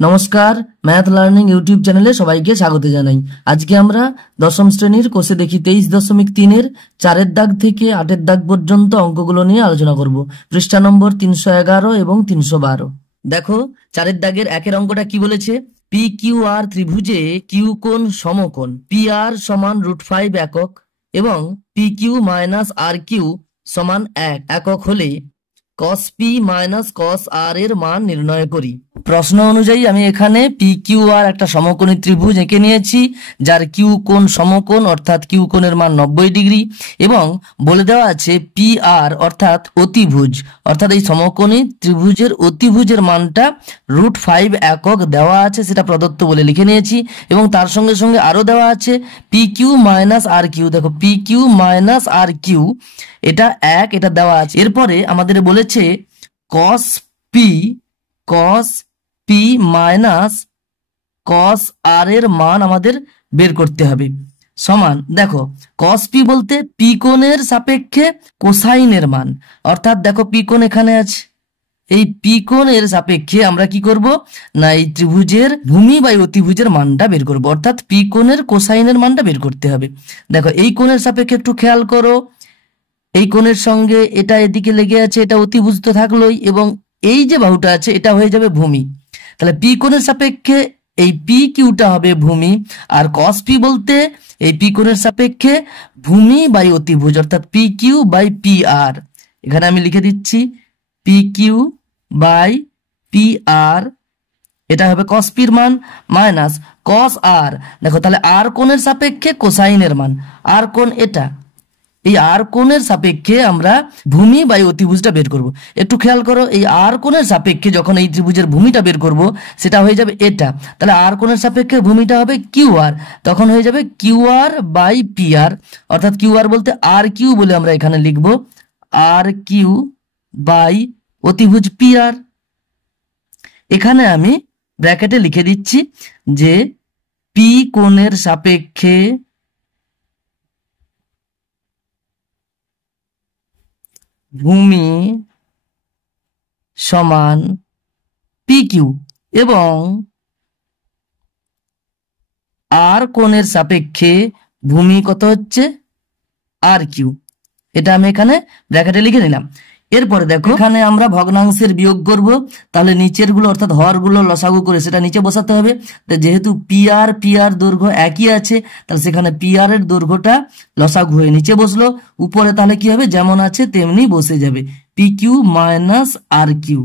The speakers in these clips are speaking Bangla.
নমস্কার, ম্যাথ লার্নিং ইউটিউব চ্যানেলে সবাইকে স্বাগত জানাই। আজকে আমরা দশম শ্রেণীর কোষে দেখি 23.3-এর 4-এর দাগ থেকে 8-এর দাগ পর্যন্ত অঙ্কগুলো নিয়ে আলোচনা করব। পৃষ্ঠা নম্বর 311 এবং 312। দেখো 4-এর দাগের 1-এর অঙ্কটা কি বলেছে। পি কিউ আর ত্রিভুজে কিউ কোণ সমকোণ পি আর সমান √5 একক এবং পি কিউ মাইনাস আর কিউ সমান 1 একক হলে cos p minus cos r এর মান নির্ণয় করি। প্রশ্ন অনুযায়ী আমি এখানে পি কিউ আর একটা সমকোণী ত্রিভুজ এঁকে নিয়েছি, যার কিউ কোণ সমকোণ অর্থাৎ কিউ কোণের মান 90 ডিগ্রি এবং বলে দেওয়া আছে পি আর অর্থাৎ অতিভুজ, অর্থাৎ এই সমকোণী ত্রিভুজের অতিভুজের মানটা √5 একক দেওয়া আছে, সেটা প্রদত্ত বলে লিখে নিয়েছি। এবং তার সঙ্গে সঙ্গে আরো দেওয়া আছে পি কিউ মাইনাস আর কিউ। দেখো পি কিউ মাইনাস আর কিউ এটা 1, এটা দেওয়া আছে। এরপরে আমাদের বলেছে cos p minus cos r এর মান আমাদের বের করতে হবে। সমান দেখো cos p বলতে পি কোণের সাপেক্ষে কোসাইনের মান, অর্থাৎ দেখো পি কোণ এখানে আছে, এই পি কোণের সাপেক্ষে আমরা কি করব না এই ত্রিভুজের ভূমি বা অতিভুজের মানটা বের করব, অর্থাৎ পি কোণের কোসাইনের মানটা বের করতে হবে। দেখো এই কোণের সাপেক্ষে একটু খেয়াল করো, এই কোণের সঙ্গে এটা এদিকে লেগে আছে, এটা অতিভুজ তো থাকলোই, এবং এই যে বাহুটা আছে এটা হয়ে যাবে ভূমি। তাহলে পি কোণের সাপেক্ষে এই পি কিউটা হবে ভূমি, আর cos p বলতে এই পি কোণের সাপেক্ষে ভূমি বাই অতিভুজ, অর্থাৎ P Q by P R. এখানে আমি লিখে দিচ্ছি P Q by P R, এটা হবে cos p এর মান মাইনাস cos r। দেখো তাহলে আর কোণের সাপেক্ষে কোসাইনের মান, আর কোণ এটা, এই আর কোণের সাপেক্ষে আমরা ভূমি বাই অতিভুজটা বের করব। একটু খেয়াল করো, এই আর কোণের সাপেক্ষে যখন এই ত্রিভুজের ভূমিটা বের করব সেটা হয়ে যাবে এটা, তাহলে আর কোণের সাপেক্ষে ভূমিটা হবে কিউ আর, তখন হয়ে যাবে Q R by P R, অর্থাৎ কিউ আর বলতে আর কিউ বলে আমরা এখানে লিখব আর কিউ বাই অতিভুজ পি আর। এখানে আমি ব্র্যাকেটে লিখে দিচ্ছি যে পি কোণের সাপেক্ষে ভূমি সমান পি কিউ এবং আর কোণের সাপেক্ষে ভূমি কত হচ্ছে আর কিউ, এটা আমি এখানে ব্র্যাকেটে লিখে নিলাম। এরপরে দেখো এখানে আমরা ভগ্নাংশের বিয়োগ করব, তাহলে নিচের গুলো অর্থাৎ হর গুলো লসাগু করে সেটা নিচে বসাতে হবে। যেহেতু পি আর দৈর্ঘ্য একই আছে, তাহলে সেখানে পি আর এর দৈর্ঘ্যটা লসাগু হয়ে নিচে বসলো, উপরে তাহলে কি হবে যেমন আছে তেমনি বসে যাবে পি কিউ মাইনাস আর কিউ,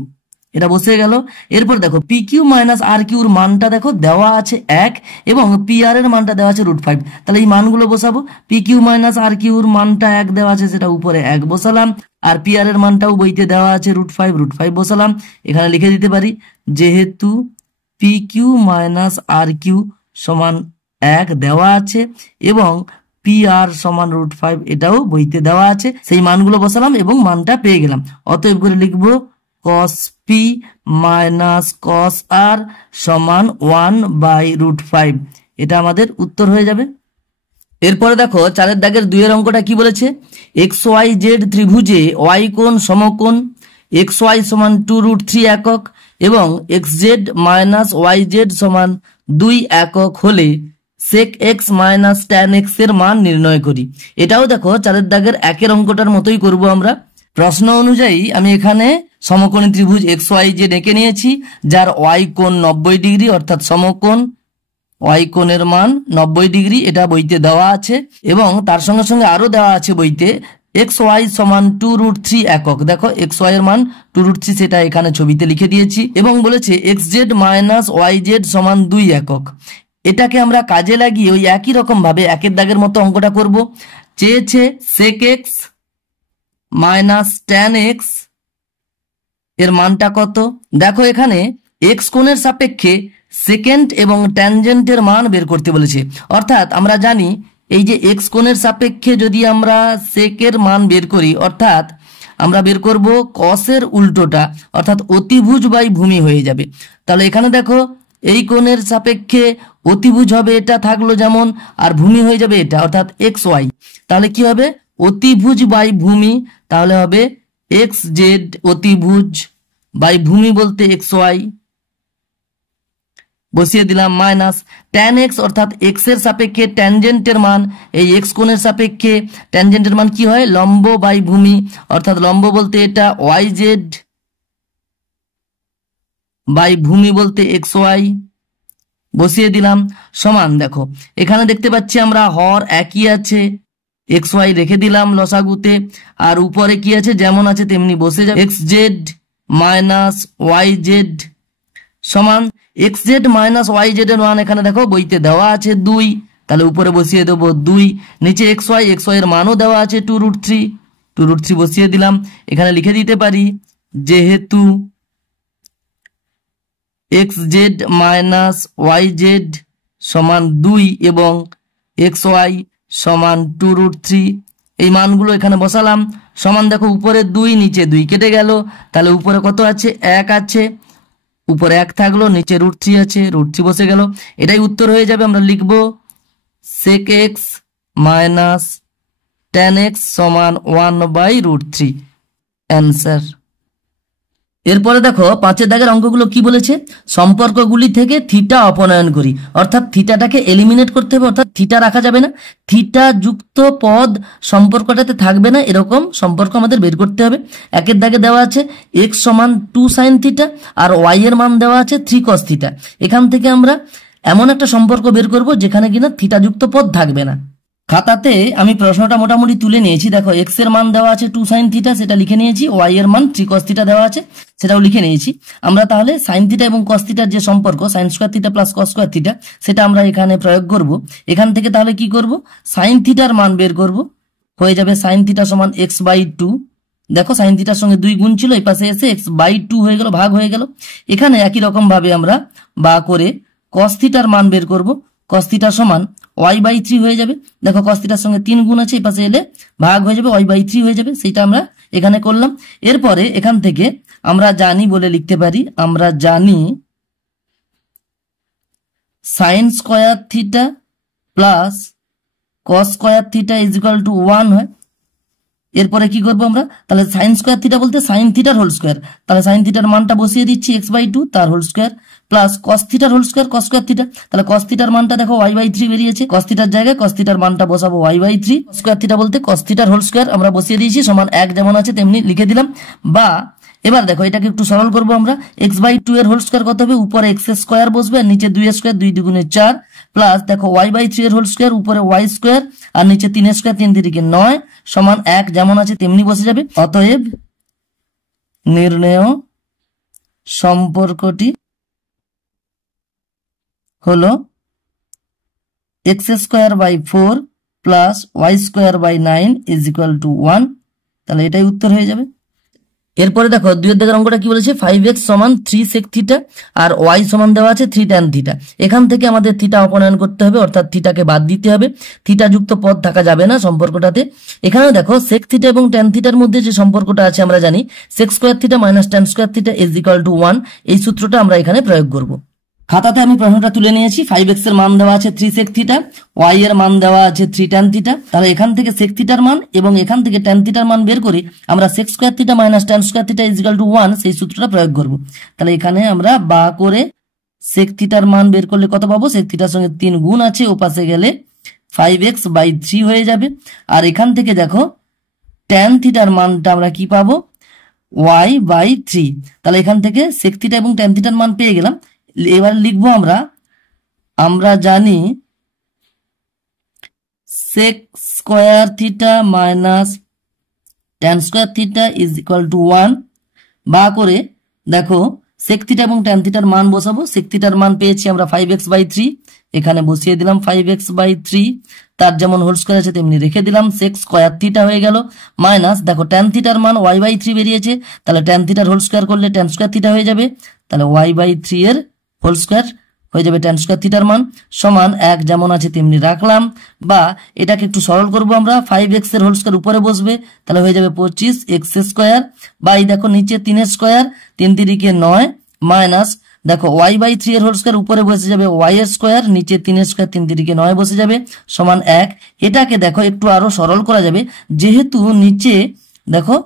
এটা বসে গেল। এরপর দেখো পি কিউ মাইনাস আর কিউর মানটা দেখো দেওয়া আছে 1 এবং পি আর এর মানটা দেওয়া আছে √5, তাহলে এই মানগুলো বসাবো। পি কিউ মাইনাস আর কিউর মানটা 1 দেওয়া আছে, সেটা উপরে 1 বসালাম, আর পি আর এর মানটাও বইতে দেওয়া আছে √5 বসালাম। এখানে লিখে দিতে পারি যেহেতু পি কিউ মাইনাস আর কিউ সমান 1 দেওয়া আছে এবং পি আর সমান √5 এটাও বইতে দেওয়া আছে, সেই মানগুলো বসালাম এবং মানটা পেয়ে গেলাম। অতএব করে লিখবো cos p minus cos r সমান 1/√5, এটা আমাদের উত্তর হয়ে যাবে। এরপরে দেখো 4-এর দাগের 2-এর অঙ্কটা কি বলেছে। XYZ ত্রিভুজে y কোণ সমকোণ XY সমান 2√3 একক এবং XZ মাইনাস YZ সমান 2 একক হলে sec x minus tan x এর মান নির্ণয় করি। এটাও দেখো 4-এর দাগের 1-এর অঙ্কটার মতোই করব আমরা। প্রশ্ন অনুযায়ী আমি এখানে সমকোণী ত্রিভুজ XYZ এঁকে নিয়েছি, যার y কোণ 90 ডিগ্রি, অর্থাৎ সমকোণ y কোণের মান 90 ডিগ্রি, এটা বইতে দেওয়া আছে এবং তার সঙ্গে সঙ্গে আরো দেওয়া আছে বইতে XY সমান 2√3 একক। দেখো XY এর মান 2√3, সেটা এখানে ছবিতে লিখে দিয়েছি এবং বলেছে XZ মাইনাস YZ সমান 2 একক। এটাকে আমরা কাজে লাগিয়ে ওই একই রকম ভাবে 1-এর দাগের মতো অঙ্কটা করব। চেয়েছে sec x minus tan x এর মানটা কত। দেখো এখানে এক্স কোণের সাপেক্ষে সেকেন্ড এবং ট্যানজেন্টের মান বের করতে বলেছে, অর্থাৎ আমরা জানি এই যে এক্স কোণের সাপেক্ষে যদি আমরা সেকের মান বের করি, অর্থাৎ আমরা বের করব কসের উল্টোটা, অর্থাৎ অতিভুজ বাই ভূমি হয়ে যাবে। তাহলে এখানে দেখো এই কোণের সাপেক্ষে অতিভুজ হবে এটা থাকলো যেমন, আর ভূমি হয়ে যাবে এটা, অর্থাৎ XY। তাহলে কি হবে অতিভুজ বাই ভূমি, তাহলে হবে XZ অতিভুজ বাই ভূমি বলতে XY বসিয়ে দিলাম মাইনাস ট্যান এক্স অর্থাৎ এক্স এর সাপেক্ষে ট্যানজেন্টের মান, এই এক্স কোণের সাপেক্ষে ট্যানজেন্টের মান কি হয়, লম্ব বাই ভূমি, অর্থাৎ লম্ব বলতে এটা ওয়াই জেড বাই ভূমি বলতে এক্স ওয়াই, বসিয়ে দিলাম সমান। দেখো এখানে দেখতে পাচ্ছি আমরা হর একই আছে, এক্স ওয়াই রেখে দিলাম লসাগুতে, আর উপরে কি আছে যেমন আছে তেমনি বসে যাবে, X Z minus Y Z সমান X Z minus Y Z এর মান এখানে দেখো বইতে দেওয়া আছে 2, তাহলে উপরে বসিয়ে দেবো 2, নিচে এক্স ওয়াই এর মানও দেওয়া আছে 2√3 বসিয়ে দিলাম। এখানে লিখে দিতে পারি যেহেতু X Z minus Y Z সমান 2 এবং এক্স ওয়াই সমান 2√3, এই মানগুলো এখানে বসালাম সমান। দেখো উপরে 2 নিচে 2 কেটে গেল, তাহলে উপরে কত আছে 1 আছে, উপরে 1 থাকলো, নিচে √3 আছে, √3 বসে গেল, এটাই উত্তর হয়ে যাবে। আমরা লিখবো sec x minus tan x সমান 1/√3 অ্যান্সার। এরপরে দেখো 5 দাগের অঙ্কগুলো কি বলেছে, সম্পর্কগুলি থেকে থিটা অপনয়ন করি, অর্থাৎ থিটাটাকে এলিমিনেট করতে হবে, অর্থাৎ থিটা রাখা যাবে না, থিটা যুক্ত পদ সম্পর্কটাতে থাকবে না, এরকম সম্পর্ক আমাদের বের করতে হবে। 1 দাগে দেওয়া আছে x সমান 2 sin থিটা আর y এর মান দেওয়া আছে 3 cos থিটা। এখান থেকে আমরা এমন একটা সম্পর্ক বের করব যেখানে কিনা থিটা যুক্ত পদ থাকবে না। খাতাতে আমি প্রশ্নটা মোটামুটি তুলে নিয়েছি। দেখো এক্স এর মান দেওয়া আছে 2 sin থিটা, সেটা লিখে নিয়েছি, ওয়াই এর মান 3 cos থিটা দেওয়া আছে, সেটাও লিখে নিয়েছি। আমরা তাহলে সাইন থিটা এবং cos থিটার যে সম্পর্ক sin square theta plus cos square theta, সেটা আমরা এখানে প্রয়োগ করব। এখান থেকে তাহলে কি করব, সাইন থিটার মান বের করব, হয়ে যাবে সাইন থিটা সমান x/2। দেখো সাইন থিটার সঙ্গে 2 গুণ ছিল, এই পাশে এসে x/2 হয়ে গেল, ভাগ হয়ে গেল। এখানে একই রকম ভাবে আমরা বা করে cos থিটার মান বের করব, cos থিটা সমান y/3 হয়ে যাবে। দেখো cos থিটার সঙ্গে 3 গুণ আছে, এই পাশে এলে ভাগ হয়ে যাবে, y/3 হয়ে যাবে, সেটা আমরা এখানে করলাম। এরপরে এখান থেকে আমরা জানি বলে লিখতে পারি, আমরা জানি sine square theta plus cos square theta is equal to 1 হয়। এরপরে কি করবো আমরা, তাহলে সাইন স্কয়ার থিটা বলতে সাইন থিটার হোল স্কয়ার, তাহলে সাইন থিটার মানটা বসিয়ে দিচ্ছি x/2 তার হোল স্কয়ার প্লাস cos থিটার whole square cos square theta, তাহলে cos থিটার মানটা দেখো y/3 বেরিয়েছে, cos থিটার জায়গায় cos থিটার মানটা বসাবো y/3, স্কয়ার থিটা বলতে cos থিটার হোল স্কয়ার আমরা বসিয়ে দিয়েছি সমান 1 যেমন আছে তেমনি লিখে দিলাম। বা এবার দেখো এটাকে একটু সরল করবো আমরা, x/2 এর হোল স্কয়ার কত হবে, উপরে x স্কয়ার বসবে আর নিচে 2 স্কয়ার, 2 দুগুণে 4 প্লাস দেখো y/3 এর হোল স্কয়ার, উপরে y স্কয়ার আর নিচে 3 স্কয়ার, 3 3 9 সমান 1 যেমন আছে তেমনি বসে যাবে। অতএব নির্ণেয় সম্পর্কটি হলো x²/4 plus y²/9 is equal to 1, তাহলে এটাই উত্তর হয়ে যাবে। এরপরে দেখো 2 দাগের অঙ্কটা কি বলেছে, 5x সমান 3 sec থিটা আর y সমান দেওয়া আছে 3 tan থিটা। এখান থেকে আমাদের থিটা অপনয়ন করতে হবে, অর্থাৎ থিটাকে বাদ দিতে হবে, থিটা যুক্ত পদ থাকা যাবে না সম্পর্কটাতে। এখানে দেখো sec থিটা এবং tan থিটার মধ্যে যে সম্পর্কটা আছে আমরা জানি sec square theta minus tan square theta is equal to 1, এই সূত্রটা আমরা এখানে প্রয়োগ করব। খাতাতে আমি প্রশ্নটা তুলে নিয়েছি, 5x এর মান দেওয়া আছে 3 sec থিটা, y এর মান দেওয়া আছে 3 tan থিটা, তাহলে এখান থেকে sec থিটার মান এবং এখান থেকে tan থিটার মান বের করে আমরা sec square theta minus tan square theta is equal to 1 সেই সূত্রটা প্রয়োগ করব। তাহলে এখানে আমরা বা করে sec থিটার মান বের করলে কত পাবো, sec থিটার সঙ্গে 3 গুণ আছে, ও পাশে গেলে 5x/3 হয়ে যাবে। আর এখান থেকে দেখো tan থিটার মানটা আমরা কি পাবো, y/3, তাহলে এখান থেকে sec থিটা এবং tan থিটার মান পেয়ে গেলাম। এবার লিখবো আমরা জানি sec square theta minus tan square theta is equal to 1, বা করে দেখো sec থিটা এবং tan থিটার মান বসাবো। sec থিটার মান পেয়েছি আমরা 5x/3, এখানে বসিয়ে দিলাম 5x/3, তার যেমন হোল স্কয়ার আছে তেমনি রেখে দিলাম, sec স্কয়ার থিটা হয়ে গেল মাইনাস দেখো tan থিটার মান y/3 বেরিয়েছে, তাহলে tan থিটার হোল স্কয়ার করলে tan স্কয়ার থিটা হয়ে যাবে, তাহলে y/3 এর হোল স্কয়ার হয়ে যাবে tan স্কয়ার থিটার মান সমান 1 যেমন আছে তেমনি রাখলাম। বা এটাকে একটু সরল করব আমরা, 5x এর হোল স্কয়ার উপরে বসবে, তাহলে হয়ে যাবে 25x স্কয়ার, বা এই দেখো নিচে 3 স্কয়ার, 3 3 9 মাইনাস দেখো y/3 এর হোল স্কয়ার উপরে বসে যাবে y এর স্কয়ার, নিচে 3 স্কয়ার, 3 3 9 বসে যাবে সমান 1। এটাকে দেখো একটু আরো সরল করা যাবে, যেহেতু নিচে দেখো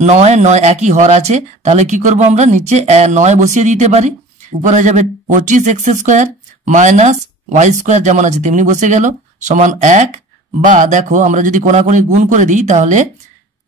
9 9 একই হর আছে, তাহলে কি করব আমরা নিচে 9 বসিয়ে দিতে পারি। উপরে হয়ে যাবে 25x² মাইনাস y² যেমন আছে তেমনি বসে গেল সমান 1, বা দেখো আমরা যদি কোনাকুনি গুণ করে দিই তাহলে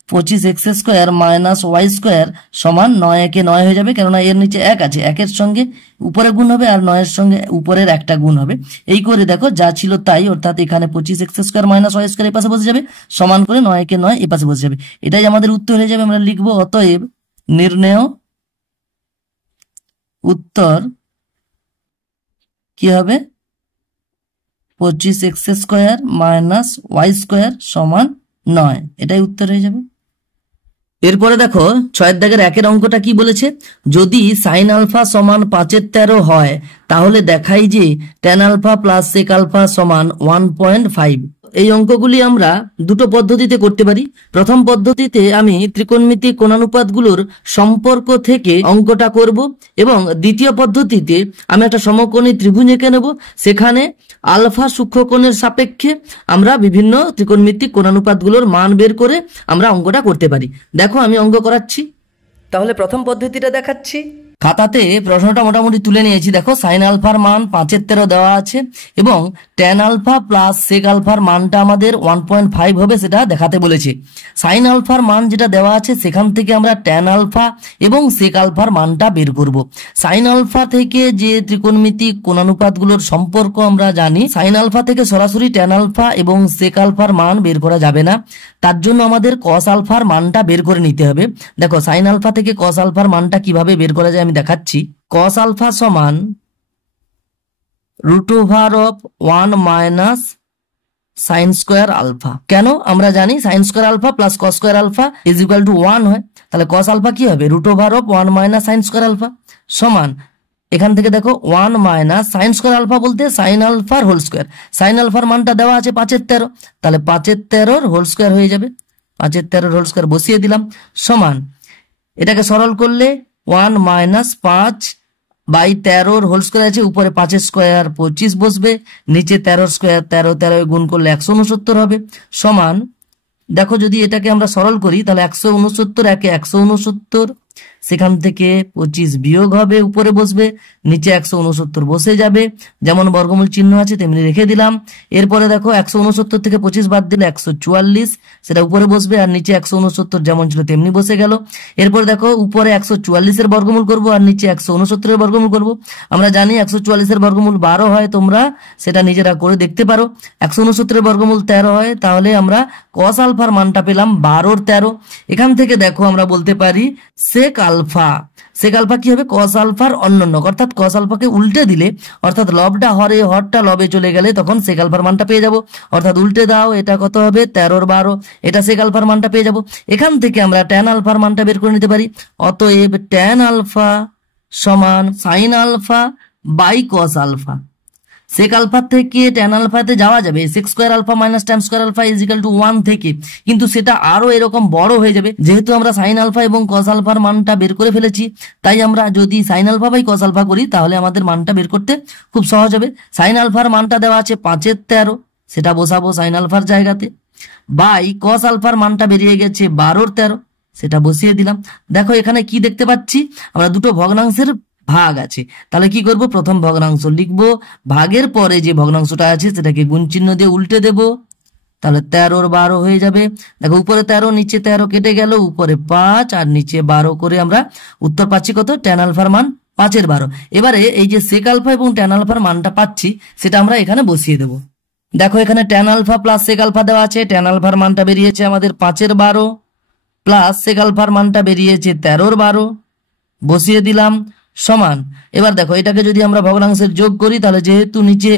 25x² মাইনাস y² সমান 9 একে 9 হয়ে যাবে, কেননা এর নিচে 1 আছে, 1 সঙ্গে উপরে গুণ হবে আর 9 সঙ্গে উপরের একটা গুণ হবে। এই করে দেখো যা ছিল তাই, অর্থাৎ এখানে 25x² মাইনাস y² এই পাশে বসে যাবে, সমান করে 9 একে 9 এই পাশে বসে যাবে। এটাই আমাদের উত্তর হয়ে যাবে। আমরা লিখবো অতএব নির্ণেয় উত্তর কি হবে 25x² মাইনাস y² সমান 9, এটাই উত্তর হয়ে যাবে। এরপরে দেখো 6 দাগের 1 অঙ্কটা কি বলেছে, যদি sin আলফা সমান 5/13 হয় তাহলে দেখাই যে tan alpha plus sec alpha সমান 1.5। এই অঙ্কগুলি আমরা দুটো পদ্ধতিতে করতে পারি। প্রথম পদ্ধতিতে আমি ত্রিকোণমিতিক কোণানুপাতগুলোর সম্পর্ক থেকে অঙ্কটা করব, এবং দ্বিতীয় পদ্ধতিতে আমি একটা সমকোণী ত্রিভুজ এঁকে নেব, সেখানে আলফা সূক্ষ্মকোণের সাপেক্ষে আমরা বিভিন্ন ত্রিকোণমিতিক কোণানুপাতগুলোর মান বের করে আমরা অঙ্কটা করতে পারি। দেখো আমি অঙ্ক করাচ্ছি, তাহলে প্রথম পদ্ধতিটা দেখাচ্ছি। খাতাতে প্রশ্নটা মোটামুটি তুলে নিয়েছি। দেখো সাইন আলফার মান 5/13 দেওয়া আছে এবং ট্যান আলফা প্লাস সেক আলফার মানটা আমাদের 1.5 হবে, সেটা দেখাতে বলেছে। সাইন আলফার মান যেটা দেওয়া আছে সেখান থেকে আমরা ট্যান আলফা এবং সেক আলফার মানটা বের করব। সাইন আলফা থেকে যে ত্রিকোণমিতিক কোণানুপাতগুলোর সম্পর্ক আমরা জানি, সাইন আলফা থেকে সরাসরি ট্যান আলফা এবং সেক আলফার মান বের করা যাবে না, তার জন্য আমাদের কস আলফার মানটা বের করে নিতে হবে। দেখো সাইন আলফা থেকে কস আলফার মানটা কিভাবে বের করা যায় আমি দেখাচ্ছি। কস আলফা সমান √1 মাইনাস সাইন স্কোয়ার আলফা। কেন? আমরা জানি sine square alpha plus cos square alpha is equal to 1 হয়, তাহলে কস আলফা কি হবে √1 মাইনাস সাইন স্কোয়ার আলফা সমান, এখান থেকে দেখো 1 মাইনাস সাইন স্কোয়ার আলফা বলতে সাইন আলফার হোল স্কোয়ার, সাইন আলফার মানটা দেওয়া আছে 5/13, তাহলে 5/13 হোল স্কোয়ার হয়ে যাবে, 5/13 হোল স্কোয়ার বসিয়ে দিলাম সমান, এটাকে সরল করলে 1 মাইনাস 5/13 হোল স্কোয়ার আছে, উপরে 5 স্কোয়ার 25 বসবে, নিচে 13 স্কোয়ার 13 গুণ করলে 169 হবে সমান, দেখো যদি এটাকে আমরা সরল করি তাহলে 169 একে 169, সেখান থেকে 25 বিয়োগ হবে, উপরে বসবে, নিচে 169 বসে যাবে, যেমন বর্গমূল চিহ্ন আছে তেমনি রেখে দিলাম। এরপরে দেখো 169 থেকে 25 বাদ দিলে 144, সেটা উপরে বসবে, আর নিচে 169 যেমন ছিল তেমনি বসে গেল। এরপরে দেখো উপরে 144 এর বর্গমূল করব আর নিচে 169 এর বর্গমূল করব। আমরা জানি 144 এর বর্গমূল 12 হয়, তোমরা সেটা নিজেরা করে দেখতে পারো। 169 এর বর্গমূল 13 হয়, তাহলে আমরা কস আলফার মানটা পেলাম 12/13। এখান থেকে দেখো আমরা বলতে পারি সেক আলফা, সেক আলফা কি হবে কস আলফার অন্যন্য, অর্থাৎ কস আলফাকে উল্টে দিলে, অর্থাৎ লবটা হরে হরটা লবে চলে গেলে তখন সেক আলফার মানটা পেয়ে যাব, অর্থাৎ উল্টে দাও, এটা কত হবে 13/12, এটা সেক আলফার মানটা পেয়ে যাব। এখান থেকে আমরা ট্যান আলফার মানটা বের করে নিতে পারি, অতএব ট্যান আলফা সমান sine alpha by cos alpha. Sec alpha থেকে ট্যান আলফাতে যাওয়া যাবে sec square alpha minus tan square alpha is equal to 1 থেকে, কিন্তু সেটা আরো এরকম বড় হয়ে যাবে, যেহেতু আমরা সাইন আলফা এবং কস আলফার মানটা বের করে ফেলেছি, তাই আমরা যদি sine alpha by cos alpha করি তাহলে আমাদের মানটা বের করতে খুব সহজ হবে। সাইন আলফার মানটা দেওয়া আছে 5/13, সেটা বসাবো সাইন আলফার জায়গাতে, বাই কস আলফার মানটা বেরিয়ে গেছে 12/13, সেটা বসিয়ে দিলাম। দেখো এখানে কি দেখতে পাচ্ছি, আমরা দুটো ভগ্নাংশের ভাগ আছে, তাহলে কি করব, প্রথম ভগ্নাংশ লিখবো, ভাগের পরে যে ভগ্নাংশটা আছে সেটাকে গুণ চিহ্ন দিয়ে উল্টে দেব, তাহলে 13/12 হয়ে যাবে। দেখো উপরে 13 নিচে 13 কেটে গেল, উপরে 5 আর নিচে 12 করে আমরা উত্তর পাচ্ছি কত, ট্যান আলফার মান 5/12। এবারে এই যে সেক আলফা এবং ট্যান আলফার মানটা পাচ্ছি সেটা আমরা এখানে বসিয়ে দেব। দেখো এখানে tan alpha plus sec alpha দেওয়া আছে, ট্যান আলফার মানটা বেরিয়েছে আমাদের 5/12 প্লাস সেক আলফার মানটা বেরিয়েছে 13/12, বসিয়ে দিলাম সমান। এবার দেখো এটাকে যদি আমরা ভগ্নাংশের যোগ করি তাহলে যেহেতু নিচে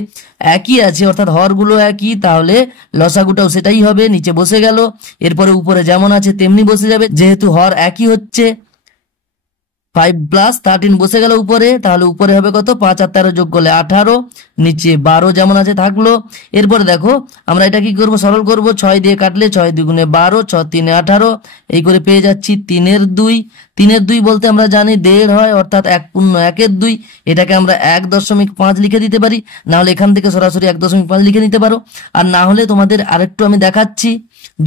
একই আছে অর্থাৎ হরগুলো একই, তাহলে লসাগুটাও সেটাই হবে, নিচে বসে গেল, এরপরে উপরে যেমন আছে তেমনি বসে যাবে, যেহেতু হর একই হচ্ছে 5 + 13 বসে গেল উপরে, তাহলে উপরে হবে কত 5 আর 13 যোগ করলে 18, নিচে 12 যেমন আছে থাকলো। এরপরে দেখো আমরা এটা কি করব, সরল করব, 6 দিয়ে কাটলে 6 × 2 = 12, 6 × 3 = 18, এই করে পেয়ে যাচ্ছি 3/2। 3/2 বলতে আমরা জানি 1.5 হয়, অর্থাৎ 1/1/2, এটাকে আমরা 1.5 লিখে দিতে পারি, না হলে এখান থেকে সরাসরি 1.5 লিখে নিতে পারো। আর না হলে তোমাদের আরেকটু আমি দেখাচ্ছি,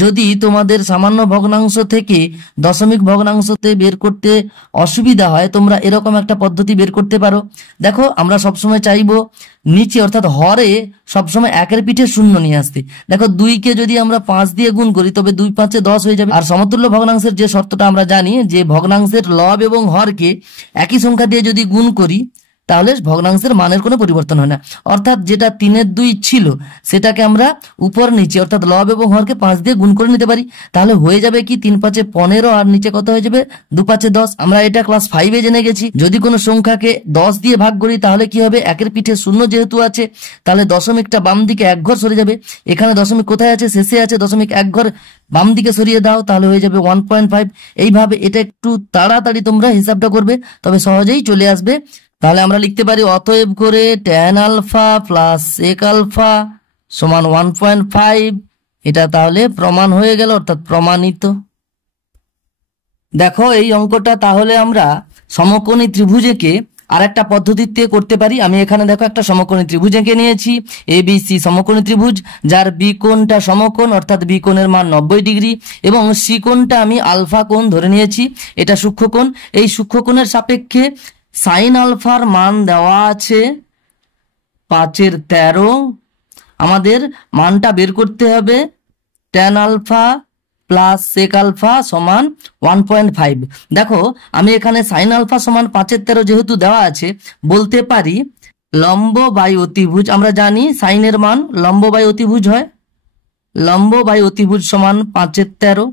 যদি তোমাদের সামান্য ভগ্নাংশ থেকে দশমিক ভগ্নাংশতে বের করতে অসুবিধা সুবিধা হয় তোমরা এরকম একটা পদ্ধতি বের করতে পারো। দেখো আমরা সবসময় চাইবো নিচে অর্থাৎ হরে সবসময় একের পিঠে শূন্য নিয়ে আসতে। দেখো 2 কে যদি আমরা 5 দিয়ে গুণ করি তবে 2 5 10 হয়ে যাবে। আর সমতুল্য ভগ্নাংশের যে শর্তটা আমরা জানি যে ভগ্নাংশের লব এবং হরকে একই সংখ্যা দিয়ে যদি গুণ করি তাহলে ভগ্নাংশের মানের কোনো পরিবর্তন হয় না। অর্থাৎ যেটা 3/2 ছিল সেটাকে আমরা উপর নিচে অর্থাৎ লব এবং হরকে 5 দিয়ে গুণ করে নিতে পারি। তাহলে হয়ে যাবে কি 3 5 15 আর নিচে কত হয়ে যাবে 2 5 10। আমরা এটা ক্লাস 5-এ জেনে গেছি। যদি কোনো সংখ্যাকে 10 দিয়ে ভাগ করি তাহলে কি হবে, একের পিঠে শূন্য যেহেতু আছে তাহলে দশমিকটা বাম দিকে এক ঘর সরে যাবে। এখানে দশমিক কোথায় আছে, শেষে আছে, দশমিক এক ঘর বাম দিকে সরিয়ে দাও তাহলে হয়ে যাবে 1.5। এইভাবে এটা একটু তাড়াতাড়ি তোমরা হিসাবটা করবে তবে সহজেই চলে আসবে। তাহলে আমরা লিখতে পারি অতএব করে tan alpha plus sec alpha সমান 1.5। এটা তাহলে প্রমাণ হয়ে গেল অর্থাৎ প্রমাণিত। দেখো এই অঙ্কটা তাহলে আমরা সমকোণী ত্রিভুজকে আরেকটা পদ্ধতিতে করতে পারি। আমি এখানে দেখো একটা সমকোণী ত্রিভুজ এঁকে নিয়েছি, ABC সমকোণী ত্রিভুজ, যার বি কোণটা সমকোণ অর্থাৎ বি কোণের মান 90 ডিগ্রি এবং সি কোণটা আমি আলফা কোণ ধরে নিয়েছি, এটা সূক্ষ্মকোণ। এই সূক্ষ্মকোণের সাপেক্ষে সাইন আলফার মান দেওয়া আছে 5/13। আমাদের মানটা বের করতে হবে tan alpha plus sec alpha সমান 1.5। দেখো আমি এখানে সাইন আলফা সমান 5/13 যেহেতু দেওয়া আছে বলতে পারি লম্ব বাই অতিভুজ। আমরা জানি সাইনের মান লম্ব বাই অতিভুজ হয়, লম্ব বাই অতিভুজ সমান 5/13।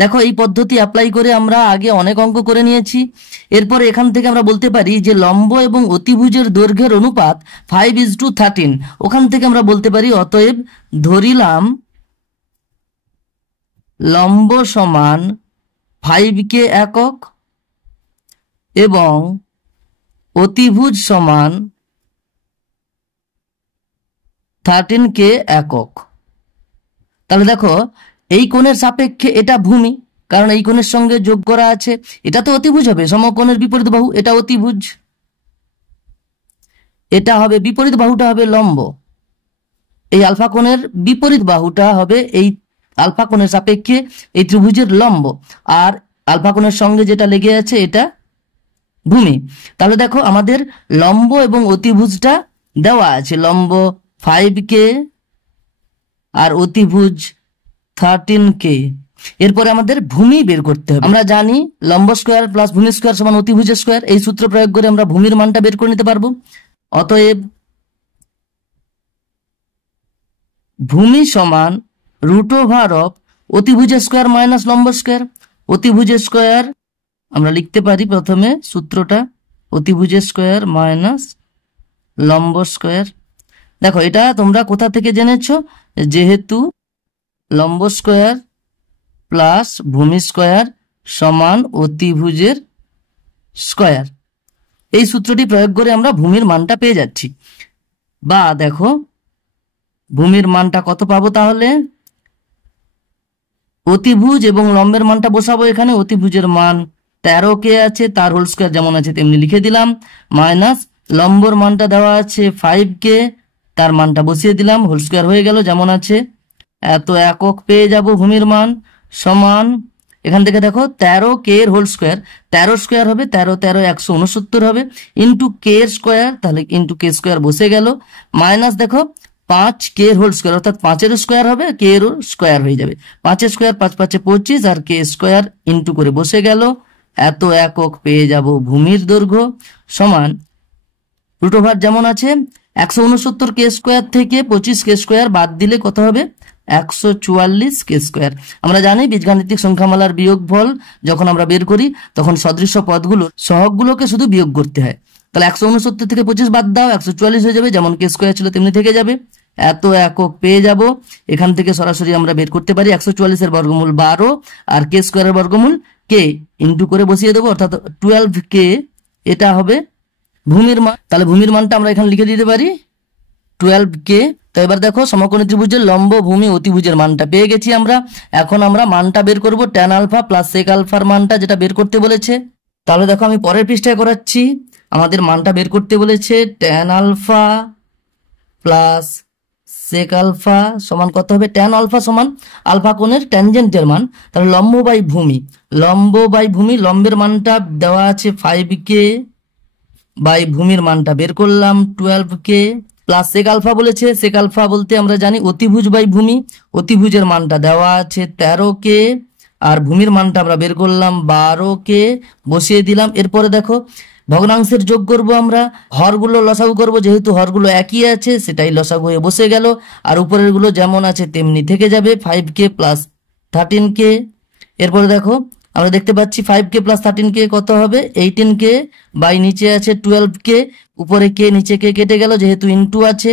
দেখো এই পদ্ধতি অ্যাপ্লাই করে আমরা আগে অনেক অঙ্ক করে নিয়েছি। এরপর এখান থেকে আমরা বলতে পারি যে লম্ব এবং অতিভুজের দৈর্ঘ্যের অনুপাত 5:13। ওখান থেকে আমরা বলতে পারি অতএব ধরিলাম লম্ব সমান 5k একক এবং অতিভুজ সমান 13k একক। তাহলে দেখো এই কোণের সাপেক্ষে এটা ভূমি, কারণ এই কোণের সঙ্গে যোগ করা আছে, এটা তো অতিভুজ হবে, সমকোণের বিপরীত বাহু, এটা অতিভুজ, এটা হবে বিপরীত বাহুটা হবে লম্ব, এই আলফা কোণের বিপরীত বাহুটা হবে এই আলফা কোণের সাপেক্ষে এই ত্রিভুজের লম্ব, আর আলফা কোণের সঙ্গে যেটা লেগে আছে এটা ভূমি। তাহলে দেখো আমাদের লম্ব এবং অতিভুজটা দেওয়া আছে, লম্ব 5k আর অতিভুজ 13k। এরপরে আমাদের ভূমি বের করতে হবে। আমরা জানি লম্ব স্কয়ার প্লাস ভূমি স্কয়ার সমান অতিভুজ স্কয়ার। এই সূত্র প্রয়োগ করে আমরা ভূমির মানটা বের করে নিতে পারবো। অতএব ভূমি সমান √অফ অতিভুজ স্কয়ার মাইনাস লম্ব স্কয়ার। অতিভুজ স্কয়ার আমরা লিখতে পারি প্রথমে সূত্রটা, অতিভুজ স্কয়ার মাইনাস লম্ব স্কয়ার। দেখো এটা তোমরা কোথা থেকে জেনেছো, যেহেতু লম্ব স্কয়ার প্লাস ভূমি স্কয়ার সমান অতিভুজের স্কয়ার, এই সূত্রটি প্রয়োগ করে আমরা ভূমির মানটা পেয়ে যাচ্ছি। বা দেখো ভূমির মানটা কত পাবো, তাহলে অতিভুজ এবং লম্বের মানটা বসাবো এখানে। অতিভুজের মান 13k আছে, তার হোল স্কয়ার যেমন আছে তেমনি লিখে দিলাম, মাইনাস লম্বর মানটা দেওয়া আছে 5k, তার মানটা বসিয়ে দিলাম, হোল স্কয়ার হয়ে গেল যেমন আছে। এত একক পেয়ে যাব ভূমির মান সমান, এখান থেকে দেখো 13k এর হোল স্কয়ার, 13 স্কয়ার হবে 13 13 169 হবে, ইন্টু কে স্কয়ার, তাহলে ইন্টু কে স্কয়ার বসে গেল, মাইনাস দেখো 5k এর হোল স্কয়ার অর্থাৎ 5 এর স্কয়ার হবে, কে এর স্কয়ার হয়ে যাবে, 5 এর স্কয়ার 5 5 25 আর কে স্কয়ার ইন্টু করে বসে গেল। এত একক পেয়ে যাব ভূমির দৈর্ঘ্য সমান √ওভার যেমন আছে 169 কে স্কয়ার থেকে 25 কে স্কয়ার বাদ দিলে কত হবে 144 কে স্কয়ার। আমরা জানি বীজগাণিতিক সংখ্যামালার বিয়োগফল যখন আমরা বের করি তখন সদৃশ্য পদগুলো সহগগুলোকে শুধু বিয়োগ করতে হয়। তাহলে 169 থেকে 25 বাদ দাও, 144 হয়ে যাবে, যেমন কে স্কয়ার ছিল তেমনি থেকে যাবে। এত একক পেয়ে যাব। এখান থেকে সরাসরি আমরা বের করতে পারি 144 এর বর্গমূল 12 আর কে স্কয়ারের বর্গমূল কে, ইন্টু করে বসিয়ে দেবো, অর্থাৎ 12k এটা হবে ভূমির মান। তাহলে ভূমির মানটা আমরা এখানে লিখে দিতে পারি 12k। তো এবার দেখো সমকোণী ত্রিভুজের লম্ব ভূমি অতিভুজের মানটা পেয়ে গেছি আমরা। এখন আমরা মানটা বের করব tan আলফা প্লাস sec আলফার মানটা যেটা বের করতে বলেছে। তাহলে দেখো আমি পরের পৃষ্ঠায় করাচ্ছি, আমাদের মানটা বের করতে বলেছে tan alpha plus sec alpha সমান কত হবে, ট্যান আলফা সমান আলফা কোণের ট্যানজেন্টের মান। তাহলে লম্ব বাই ভূমি, লম্ব বাই ভূমি, লম্বের মানটা দেওয়া আছে 5k বাই ভূমির মানটা বের করলাম 12k প্লাস সেক আলফা বলেছে, সেক আলফা বলতে আমরা জানি অতিভুজ বাই ভূমি, অতিভুজের মানটা দেওয়া আছে 13k আর ভূমির মানটা আমরা বের করলাম 12k বসিয়ে দিলাম। এরপরে দেখো ভগ্নাংশের যোগ করব, আমরা হরগুলো লসাগু করব, যেহেতু হরগুলো একই আছে সেটাই লসাগু হয়ে বসে গেল, আর উপরের গুলো যেমন আছে তেমনি থেকে যাবে 5k প্লাস 13k। এরপরে দেখো আমরা দেখতে পাচ্ছি 5k প্লাস 13k কত হবে 18k বাই নিচে আছে 12k, উপরে কে নিচে কে কেটে গেল যেহেতু ইনটু আছে,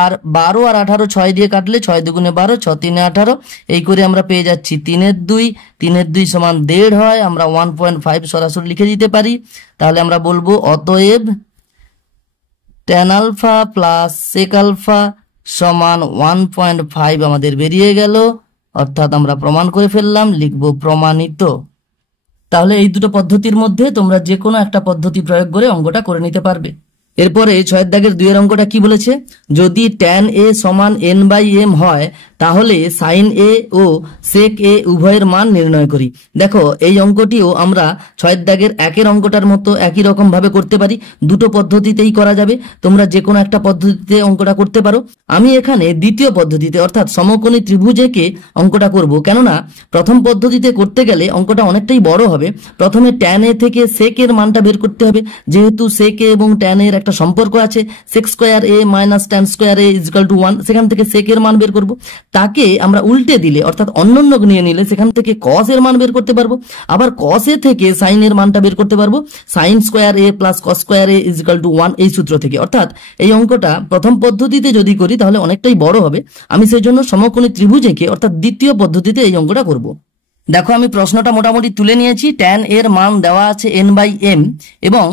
আর 12 আর 18 6 দিয়ে কাটলে 6 দুগুণে 12 6 তিনে 18, এই করে আমরা পেয়ে যাচ্ছি 3/2, 3/2 সমান 1.5 হয়, আমরা 1.5 সরাসরি লিখে দিতে পারি। তাহলে আমরা বলবো অতএব tan alpha plus sec alpha সমান 1.5 আমাদের বেরিয়ে গেল, অর্থাৎ আমরা প্রমাণ করে ফেললাম, লিখব প্রমাণিত। তাহলে এই দুটো পদ্ধতির মধ্যে তোমরা যে কোনো একটা পদ্ধতি প্রয়োগ করে অঙ্কটা করে নিতে পারবে। এরপরে 6 দাগের 2 এর অঙ্কটা কি বলেছে, যদি ট্যান এ সমান n/m হয় তাহলে সাইন এ ও সেক এ উভয়ের মান নির্ণয় করি। দেখো এই অঙ্কটিও আমরা 6 দাগের 1 অঙ্কটার মতো একই রকম ভাবে করতে পারি, দুটো পদ্ধতিতেই করা যাবে, তোমরা যে কোনো একটা পদ্ধতিতে অঙ্কটা করতে পারো। আমি এখানে দ্বিতীয় পদ্ধতিতে অর্থাৎ সমকোণী ত্রিভুজেকে অঙ্কটা করব, কেননা প্রথম পদ্ধতিতে করতে গেলে অঙ্কটা অনেকটাই বড় হবে। প্রথমে ট্যান এ থেকে সেক এর মানটা বের করতে হবে, যেহেতু সেক এ এবং ট্যান এর একটা সম্পর্ক আছে, সেক স্কোয়ার এ মাইনাস ট্যান স্কোয়ার এ ইজিক্যাল টু 1, সেখান থেকে সেক এর মান বের করব। তাকে আমরা উল্টে দিলে অর্থাৎ অন্যন্য নিয়ে নিলে সেখান থেকে কস এর মান বের করতে পারবো, আবার কস এ থেকে সাইন এর মানটা বের করতে পারবো, সাইন স্কোয়ার এ প্লাস কস স্কোয়ার এ ইজিক্যাল টু 1 এই সূত্র থেকে। অর্থাৎ এই অঙ্কটা প্রথম পদ্ধতিতে যদি করি তাহলে অনেকটাই বড় হবে, আমি সেই জন্য সমকোণী ত্রিভুজেকে অর্থাৎ দ্বিতীয় পদ্ধতিতে এই অঙ্কটা করব। দেখো আমি প্রশ্নটা মোটামুটি তুলে নিয়েছি, ট্যান এর মান দেওয়া আছে n/m এবং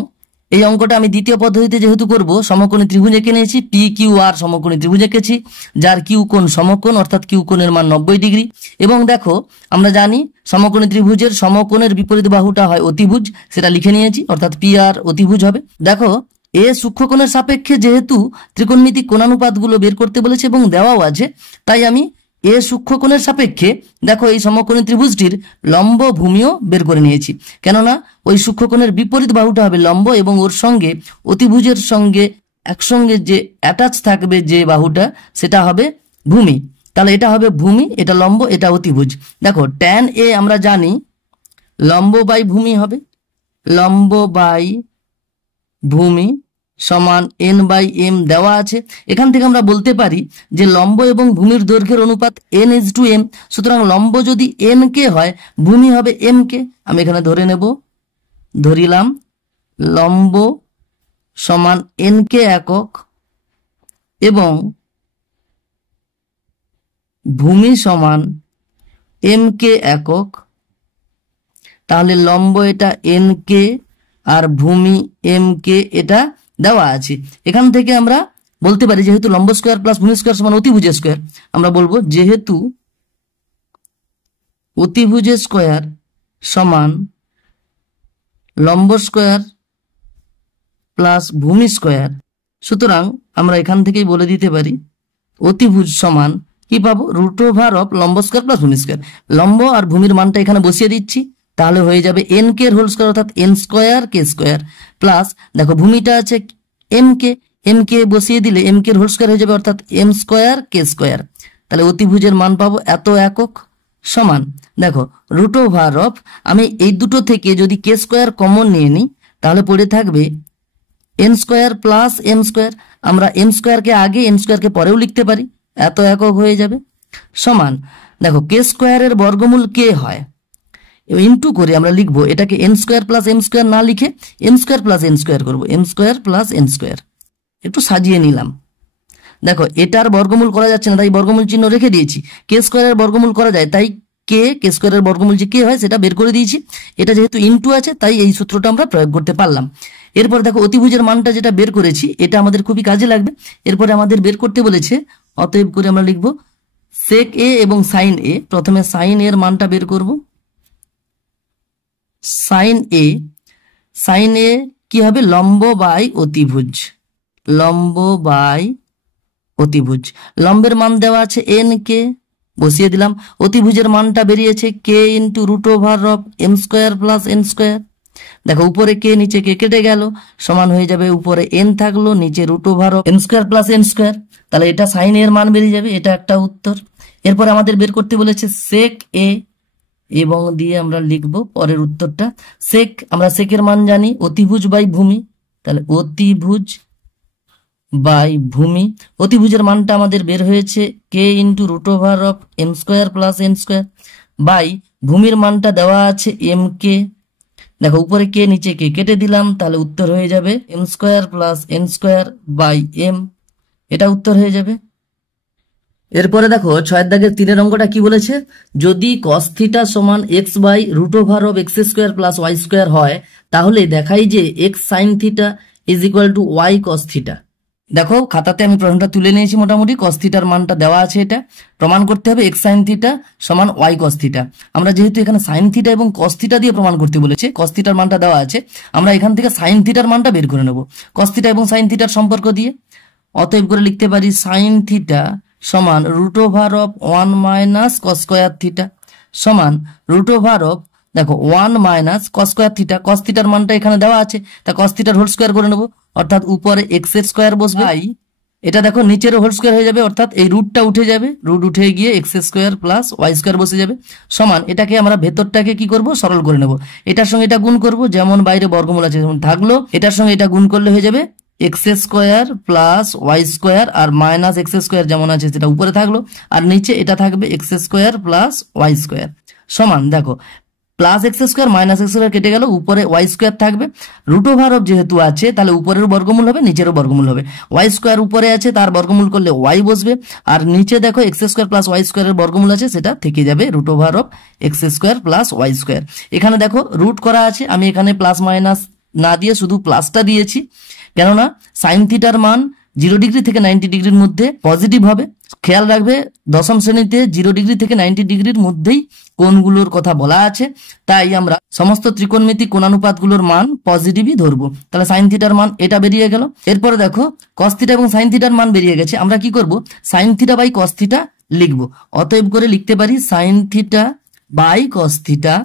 এই অঙ্কটা আমি দ্বিতীয় পদ্ধতিতে যেহেতু করব সমকোণী ত্রিভুজ এঁকে নিয়েছি, পি কিউ আর সমকোণী ত্রিভুজ এঁকেছি, যার কিউ কোণ সমকোণ অর্থাৎ কিউ কোণের মান 90 ডিগ্রি। এবং দেখো আমরা জানি সমকোণী ত্রিভুজের সমকোণের বিপরীত বাহুটা হয় অতিভুজ, সেটা লিখে নিয়েছি, অর্থাৎ পি আর অতিভুজ হবে। দেখো এ সূক্ষ্মকোণের সাপেক্ষে যেহেতু ত্রিকোণমিতিক কোণানুপাতগুলো বের করতে বলেছে এবং দেওয়াও আছে, তাই আমি এ সূক্ষ্মকোণের সাপেক্ষে দেখো এই সমকোণী ত্রিভুজটির লম্ব ভূমিও বের করে নিয়েছি, কেননা ওই সূক্ষ্মকোণের বিপরীত বাহুটা হবে লম্ব এবং ওর সঙ্গে অতিভুজের সঙ্গে একসঙ্গে যে অ্যাটাচ থাকবে যে বাহুটা সেটা হবে ভূমি। তাহলে এটা হবে ভূমি, এটা লম্ব, এটা অতিভুজ। দেখো ট্যান এ আমরা জানি লম্ব বাই ভূমি হবে, লম্ব বাই ভূমি সমান n/m দেওয়া আছে। এখান থেকে আমরা বলতে পারি যে লম্ব এবং ভূমির দৈর্ঘ্যের অনুপাত n/m, সুতরাং লম্ব যদি n কে হয় ভূমি হবে m কে। আমি এখানে ধরে নেব, ধরিলাম লম্ব সমান n কে একক এবং ভূমি সমান m কে একক। তাহলে লম্ব এটা n কে আর ভূমি m কে এটা দেওয়া আছে। এখান থেকে আমরা বলতে পারি যেহেতু লম্ব স্কোয়ার প্লাস ভূমি স্কোয়ার সমান অতিভুজ স্কোয়ার, আমরা বলবো যেহেতু অতিভুজ স্কোয়ার সমান লম্ব স্কোয়ার প্লাস ভূমি স্কোয়ার, সুতরাং আমরা এখান থেকেই বলে দিতে পারি অতিভুজ সমান কি পাবো, √ওভার অফ লম্ব স্কোয়ার প্লাস ভূমি স্কোয়ার। লম্ব আর ভূমির মানটা এখানে বসিয়ে দিচ্ছি, তাহলে হয়ে যাবে n কে হোল স্কোয়ার অর্থাৎ n স্কোয়ার কে স্কোয়ার প্লাস দেখো ভূমিটা আছে m কে, m কে বসিয়ে দিলে m কে হোল স্কোয়ার হয়ে যাবে অর্থাৎ m স্কোয়ার কে স্কোয়ার। তাহলে অতিভুজের মান পাবো এত একক সমান দেখো √ওভার অফ, আমি এই দুটো থেকে যদি কে স্কোয়ার কমন নিয়ে নিই তাহলে পড়ে থাকবে n square plus m square, আমরা m স্কোয়ারকে আগে m স্কোয়ারকে পরেও লিখতে পারি, এত একক হয়ে যাবে সমান দেখো কে স্কোয়ারের বর্গমূল কে হয় ইনটু করে আমরা লিখবো এটাকে n square plus m square না লিখে m square plus n square করবো, m square plus n square একটু সাজিয়ে নিলাম। দেখো এটার বর্গমূল করা যাচ্ছে না তাই বর্গমূল চিহ্ন রেখে দিয়েছি, কে স্কোয়ারের বর্গমূল করা যায় তাই কে স্কোয়ারের বর্গমূল যে কে হয় সেটা বের করে দিয়েছি, এটা যেহেতু ইনটু আছে তাই এই সূত্রটা আমরা প্রয়োগ করতে পারলাম। এরপর দেখো অতিভুজের মানটা যেটা বের করেছি এটা আমাদের খুবই কাজে লাগবে। এরপরে আমাদের বের করতে বলেছে, অতএব করে আমরা লিখবো সেক এ এবং সাইন এ। প্রথমে সাইন এর মানটা বের করব, সাইন এ কি হবে লম্ব বাই অতিভুজ, লম্ব বাই অতিভুজ। লম্বের মান দেওয়া আছে এন কে, বসিয়ে দিলাম। অতিভুজের মানটা বেরিয়েছে K into root over of M square plus N square. দেখো উপরে কে নিচে কে কেটে গেল, সমান হয়ে যাবে উপরে এন থাকলো নিচে root over of n square plus N square. তাহলে এটা সাইন এর মান বেরিয়ে যাবে, এটা একটা উত্তর। এরপরে আমাদের বের করতে বলেছে সেক এ, এবং দিয়ে আমরা লিখব পরের উত্তরটা। সেক, আমরা সেকের মান জানি অতিভুজ বাই ভূমি, তাহলে অতিভুজ বাই ভূমি। অতিভুজের মানটা আমাদের বের হয়েছে K into root over of M square plus N square, by ভূমির মানটা দেওয়া আছে এম কে। দেখো উপরে কে নিচে কে কেটে দিলাম, তাহলে উত্তর হয়ে যাবে m square plus N square by m, এটা উত্তর হয়ে যাবে। এরপরে দেখো 6 দাগের 3 অঙ্কটা কি বলেছে, যদি কস থিটা সমান x by root over of x square plus Y square হয়, তাহলে দেখাই যে x sine theta is equal to y cos theta. দেখো খাতাতে আমি প্রশ্নটা তুলে নিয়েছি, মোটামুটি কস থিটার মানটা দেওয়া আছে, এটা প্রমাণ করতে হবে এক্স সাইন থিটা সমান ওয়াই কস থিটা। আমরা যেহেতু এখানে সাইন থিটা এবং কস থিটা দিয়ে প্রমাণ করতে বলেছে, কস থিটার মানটা দেওয়া আছে, আমরা এখান থেকে সাইন থিটার মানটা বের করে নেব কস থিটা এবং সাইন থিটার সম্পর্ক দিয়ে। অতএব করে লিখতে পারি সাইন থিটা সমান root over of 1 minus cos square theta সমান রুট ওভার অফ, দেখো 1 minus cos square theta, cos থিটার মানটা এখানে দেওয়া আছে, তা কস থিটার হোল স্কোয়ার করে নেবো, অর্থাৎ উপরে এক্স এর স্কোয়ার বসবে, এটা দেখো নিচের হোল স্কোয়ার হয়ে যাবে, অর্থাৎ এই রুটটা উঠে যাবে, রুট উঠে গিয়ে x square plus Y square বসে যাবে, সমান এটাকে আমরা ভেতরটাকে কি করব সরল করে নেব, এটার সঙ্গে এটা গুণ করব, যেমন বাইরে বর্গমূল আছে যেমন থাকলো, এটার সঙ্গে এটা গুণ করলে হয়ে যাবে x square plus Y square, আর মাইনাস এক্স স্কোয়ার যেমন আছে সেটা উপরে থাকলো, আর নিচে এটা থাকবে x square plus Y square সমান, দেখো plus X square minus X square কেটে গেল, উপরে ওয়াই স্কোয়ার থাকবে, রুট ওভার অফ যেহেতু আছে তাহলে উপরের বর্গমূল হবে নিচেরও বর্গমূল হবে, ওয়াই স্কোয়ার উপরে আছে তার বর্গমূল করলে ওয়াই বসবে, আর নিচে দেখো এক্স স্কোয়ার প্লাস ওয়াই স্কোয়ারের বর্গমূল আছে সেটা থেকে যাবে root over of x square plus Y square. এখানে দেখো রুট করা আছে, আমি এখানে প্লাস মাইনাস না দিয়ে শুধু প্লাসটা দিয়েছি, কেননা সাইন থিটার মান 0 ডিগ্রি থেকে 90 ডিগ্রির মধ্যে পজিটিভ হবে। খেয়াল রাখবে দশম শ্রেণীতে 0 ডিগ্রি থেকে 90 ডিগ্রির মধ্যেই কোণগুলোর কথা বলা আছে, তাই আমরা সমস্ত ত্রিকোণমিতিক কোণানুপাতগুলোর মান পজিটিভই ধরবো। তাহলে সাইন থিটার মান এটা বেরিয়ে গেল। এরপরে দেখো কস থিটা এবং সাইন থিটার মান বেরিয়ে গেছে, আমরা কি করব sine theta by cos theta লিখবো। অতএব করে লিখতে পারি sine theta by cos theta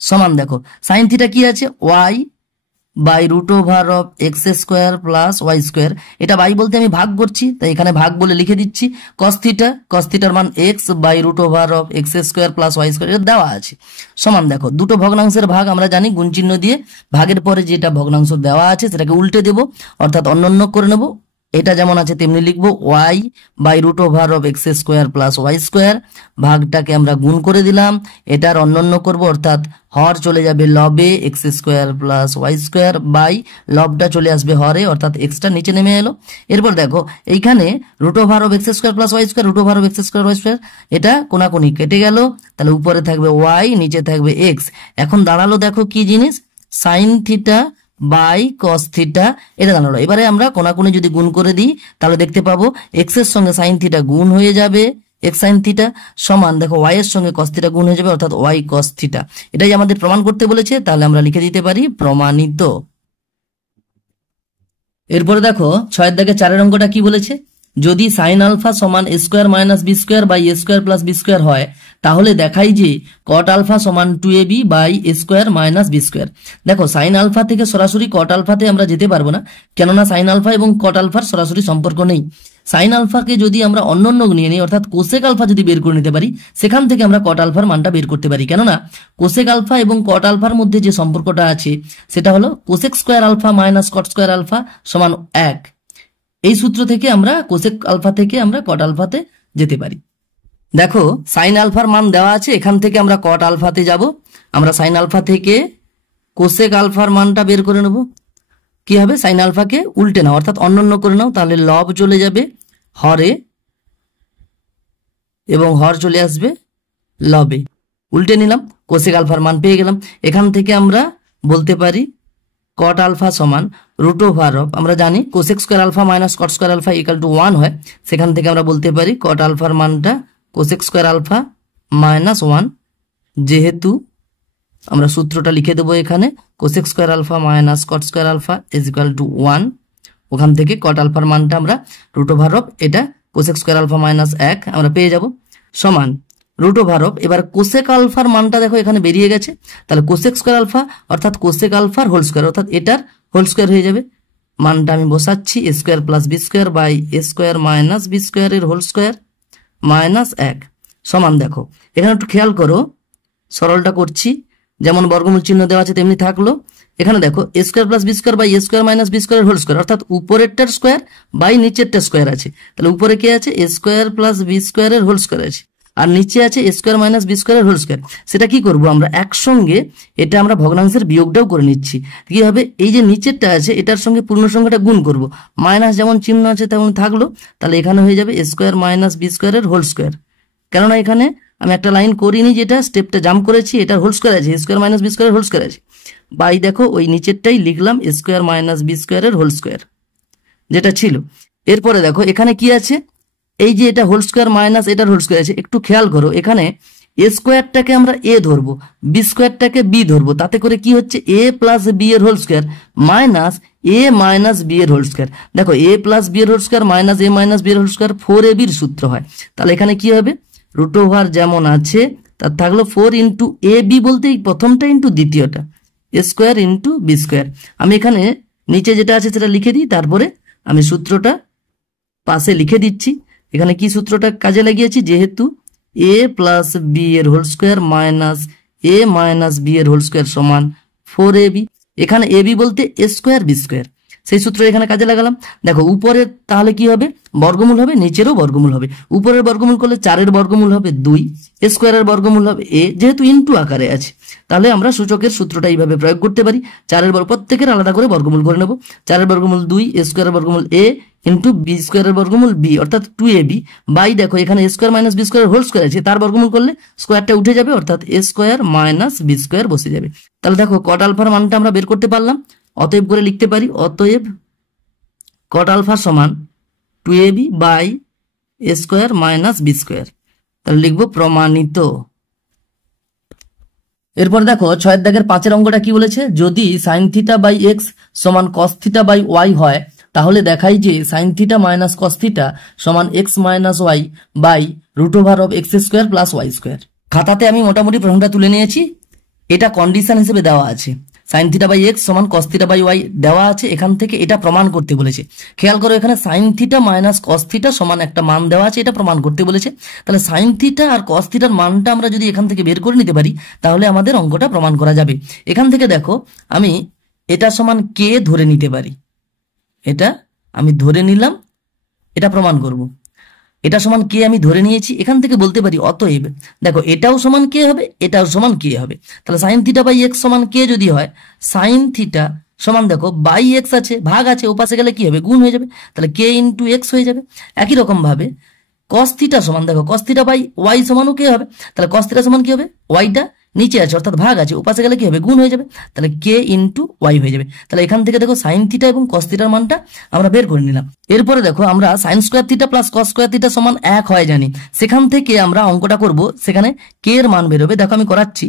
সমান, দেখো সাইন থিটা কি আছে y by root over of x square plus Y square, এটা বাই বলতে আমি ভাগ করছি তাই এখানে ভাগ বলে লিখে দিচ্ছি, কস থিটার মান x by root over of x square plus Y square, এটা দেওয়া আছে সমান, দেখো দুটো ভগ্নাংশের ভাগ আমরা জানি গুণ চিহ্ন দিয়ে, ভাগের পরে যেটা ভগ্নাংশ দেওয়া আছে সেটাকে উল্টে দেবো, অর্থাৎ অন্য করে নেবো, এটা যেমন আছে তেমনি লিখবো Y by root over of x square plus Y square, ভাগটাকে আমরা গুণ করে দিলাম, এটার অন্য করব, অর্থাৎ হর চলে যাবে লবে X square plus Y square by লবটা চলে আসবে হরে, অর্থাৎ এক্সটা নিচে নেমে এলো। এরপর দেখো এইখানে root over of x square plus Y square, root over of x square y square, এটা কোনাকুনি কেটে গেল, তাহলে উপরে থাকবে ওয়াই নিচে থাকবে এক্স। এখন দাঁড়ালো দেখো কি জিনিস, sine theta by cos theta, এটা দাঁড়ালো। এবারে আমরা কোনাকুনি যদি গুণ করে দিই তাহলে দেখতে পাবো এক্স এর সঙ্গে সাইন থিটা গুণ হয়ে যাবে এক্স সাইন থিটা সমান, দেখো ওয়াই এর সঙ্গে কস থিটা গুণ হয়ে যাবে, অর্থাৎ ওয়াই কস থিটা। এটাই আমাদের প্রমাণ করতে বলেছে, তাহলে আমরা লিখে দিতে পারি প্রমাণিত। এরপরে দেখো 6 দাগে 4 অঙ্কটা কি বলেছে, যদি সাইন আলফা সমান A square minus B square by A square plus B square হয়, তাহলে দেখাই যে কট আলফা সমান 2ab by A square minus B square. দেখো সাইন আলফা থেকে সরাসরি কট আলফাতে আমরা যেতে পারবো না, কেননা সাইন আলফা এবং কট আলফার সরাসরি সম্পর্ক নেই। সাইন আলফাকে যদি আমরা অন্য নিয়ে নিই, অর্থাৎ কোসেক আলফা যদি বের করে নিতে পারি, সেখান থেকে আমরা কট আলফার মানটা বের করতে পারি, কেননা কোসেক আলফা এবং কট আলফার মধ্যে যে সম্পর্কটা আছে সেটা হলো cosec square alpha minus cot square alpha সমান 1। এই সূত্র থেকে আমরা কোসেক আলফা থেকে আমরা কট আলফাতে যেতে পারি। দেখো সাইন আলফার মান দেওয়া আছে, এখান থেকে আমরা কট আলফাতে যাব, আমরা সাইন আলফা থেকে কোসেক আলফার মানটা বের করে নেব। কি হবে, সাইন আলফাকে উল্টে নাও, অর্থাৎ অন্য করে নাও, তাহলে লব চলে যাবে হরে এবং হর চলে আসবে লবে, উল্টে নিলাম, কোসেক আলফার মান পেয়ে গেলাম। এখান থেকে আমরা বলতে পারি কট আলফা সমান রুট ওভার অফ, আমরা জানি cosec square alpha minus cot square alpha equal to 1 হয়, সেখান থেকে আমরা বলতে পারি কট আলফার মানটা কোসেক স্কোয়ার আলফা মাইনাস 1, যেহেতু আমরা সূত্রটা লিখে দেবো এখানে cosec square alpha minus cot square alpha is equal to 1, ওখান থেকে কট আলফার মানটা আমরা রুট ওভার অফ এটা কোসেক স্কোয়ার আলফা মাইনাস 1 আমরা পেয়ে যাব সমান রুট ওভার অফ, এবার কোসেক আলফার মানটা দেখো এখানে বেরিয়ে গেছে, তাহলে কোসেক স্কোয়ার আলফা অর্থাৎ কোসেক আলফার হোল স্কোয়ার অর্থাৎ এটার হোল স্কোয়ার হয়ে যাবে। মানটা আমি বসাচ্ছি A square plus B square by A square minus B স্কোয়ারের হোল স্কোয়ার মাইনাস 1 সমান, দেখো এখানে একটু খেয়াল করো, সরলটা করছি, যেমন বর্গমূল চিহ্ন দেওয়া আছে তেমনি থাকলো। এখানে দেখো A square plus B square by A square minus B স্কোয়ারের হোল স্কোয়ার অর্থাৎ উপরেরটার স্কোয়ার বাই নিচেরটার স্কোয়ার আছে, তাহলে উপরে কি আছে এ স্কোয়ার প্লাস বি স্কোয়ারের হোল স্কোয়ার আছে, আর নিচে আছে এ স্কোয়ার মাইনাস বি স্কোয়ারের হোল স্কোয়ার। সেটা কি করব আমরা একসঙ্গে, এটা আমরা ভগ্নাংশের বিয়োগটাও করে নিচ্ছি। কি হবে, এই যে নিচেরটা আছে এটার সঙ্গে পূর্ণ সংখ্যাটা গুণ করব, মাইনাস যেমন চিহ্ন আছে তেমন থাকলো, তাহলে এখানে হয়ে যাবে এ স্কোয়ার মাইনাস বি স্কোয়ারের হোল স্কোয়ার। কেননা এখানে আমি একটা লাইন করিনি, যেটা স্টেপটা জাম্প করেছি, এটার হোল স্কোয়ার আছে, এ স্কোয়ার মাইনাস বি স্কোয়ারের হোল স্কোয়ার আছে, বাই দেখো ওই নিচেরটাই লিখলাম এ স্কোয়ার মাইনাস বি স্কোয়ারের হোল স্কোয়ার যেটা ছিল। এরপরে দেখো এখানে কি আছে, এই যে এটা হোল স্কোয়ার মাইনাস এটার হোল স্কোয়ার আছে, একটু খেয়াল করো এখানে এ স্কোয়ারটাকে আমরা এ ধরবো, বি স্কোয়ারটাকে বি ধরবো, তাতে করে কি হচ্ছে এ প্লাস বি এর হোল স্কোয়ার মাইনাস এ মাইনাস বি এর হোল স্কোয়ার। দেখো এ প্লাস বি এর হোল স্কোয়ার মাইনাস এ মাইনাস বি এর হোল স্কোয়ার 4ab এর সূত্র হয়, তাহলে এখানে কি হবে রুট ওভার যেমন আছে তার থাকলো 4 ইন্টু এ বি বলতে এই প্রথমটা ইন্টু দ্বিতীয়টা এ স্কোয়ার ইন্টু বি স্কোয়ার। আমি এখানে নিচে যেটা আছে সেটা লিখে দিই, তারপরে আমি সূত্রটা পাশে লিখে দিচ্ছি। এখানে কি সূত্রটা কাজে লাগিয়েছি, যেহেতু এ প্লাস বি এর হোল স্কোয়ার মাইনাস এ মাইনাস বি এর হোল স্কোয়ার সমান 4ab, এখানে এ বি বলতে এ স্কোয়ার বি স্কোয়ার, সেই সূত্র এখানে কাজে লাগালাম। দেখো উপরে তাহলে কি হবে বর্গমূল হবে, নিচেরও বর্গমূল হবে, উপরের বর্গমূল করলে 4-এর বর্গমূল হবে 2, এ স্কোয়ারের বর্গমূল হবে এ, যেহেতু ইন্টু আকারে আছে তাহলে আমরা সূচকের সূত্রটা এইভাবে প্রয়োগ করতে পারি, 4-এর প্রত্যেকের আলাদা করে বর্গমূল করে নেব, 4-এর বর্গমূল 2, এ স্কোয়ারের বর্গমূল এ ইন্টু বি স্কোয়ারের বর্গমূল বি অর্থাৎ 2ab বাই দেখো এখানে এ স্কোয়ার মাইনাস বি স্কোয়ারের হোল স্কোয়ার আছে, তার বর্গমূল করলে স্কোয়ারটা উঠে যাবে অর্থাৎ এ স্কোয়ার মাইনাস বি স্কোয়ার বসে যাবে। তাহলে দেখো কট আলফার মানটা আমরা বের করতে পারলাম, অতএব করে লিখতে পারি অতএব কট আলফা সমান 2ab by A square minus B square, তাহলে লিখবো প্রমাণিত। এরপর দেখো 6 দাগের 5-এর অঙ্কটা কি বলেছে, যদি সাইন থিটা বাই এক্স সমান কস থিটা বাই ওয়াই হয় তাহলে দেখাই যে sine theta minus cos theta সমান X minus Y by root over of x square plus Y square. খাতাতে আমি মোটামুটি প্রশ্নটা তুলে নিয়েছি, এটা কন্ডিশন হিসেবে দেওয়া আছে, সাইন থিটা বাই এক্স সমান কস থিটা বাই ওয়াই দেওয়া আছে, এখান থেকে এটা প্রমাণ করতে বলেছে। খেয়াল করো এখানে sign theta minus cos theta সমান একটা মান দেওয়া আছে, এটা প্রমাণ করতে বলেছে। তাহলে সাইন থিটা আর কস থিটার মানটা আমরা যদি এখান থেকে বের করে নিতে পারি তাহলে আমাদের অঙ্কটা প্রমাণ করা যাবে। এখান থেকে দেখো আমি এটা সমান কে ধরে নিতে পারি, এটা আমি ধরে নিলাম, এটা প্রমাণ করব। এটা সমান কে আমি ধরে নিয়েছি, এখান থেকে বলতে পারি অতএব দেখো এটাও সমান কে হবে এটাও সমান কে হবে, তাহলে সাইন থিটা বাই এক্স সমান কে যদি হয় সাইন থিটা সমান দেখো বাই এক্স আছে ভাগ আছে ওপাশে গেলে কি হবে গুণ হয়ে যাবে, তাহলে কে ইন্টু এক্স হয়ে যাবে। একই রকম ভাবে কস থিটা সমান দেখো কস থিটা বাই ওয়াই সমানও কে হবে, তাহলে কস থিটা সমান কি হবে ওয়াইটা নিচে আছে অর্থাৎ ভাগ আছে ওপাশে গেলে কি হবে গুণ হয়ে যাবে, তাহলে কে ইন্টু ওয়াই হয়ে যাবে। তাহলে এখান থেকে দেখো সাইন থিটা এবং কস থিটার মানটা আমরা বের করে নিলাম। এরপরে দেখো আমরা sine square theta plus cos square theta সমান 1 হয় জানি, সেখান থেকে আমরা অঙ্কটা করব, সেখানে কে এর মান বেরোবে। দেখো আমি করাচ্ছি,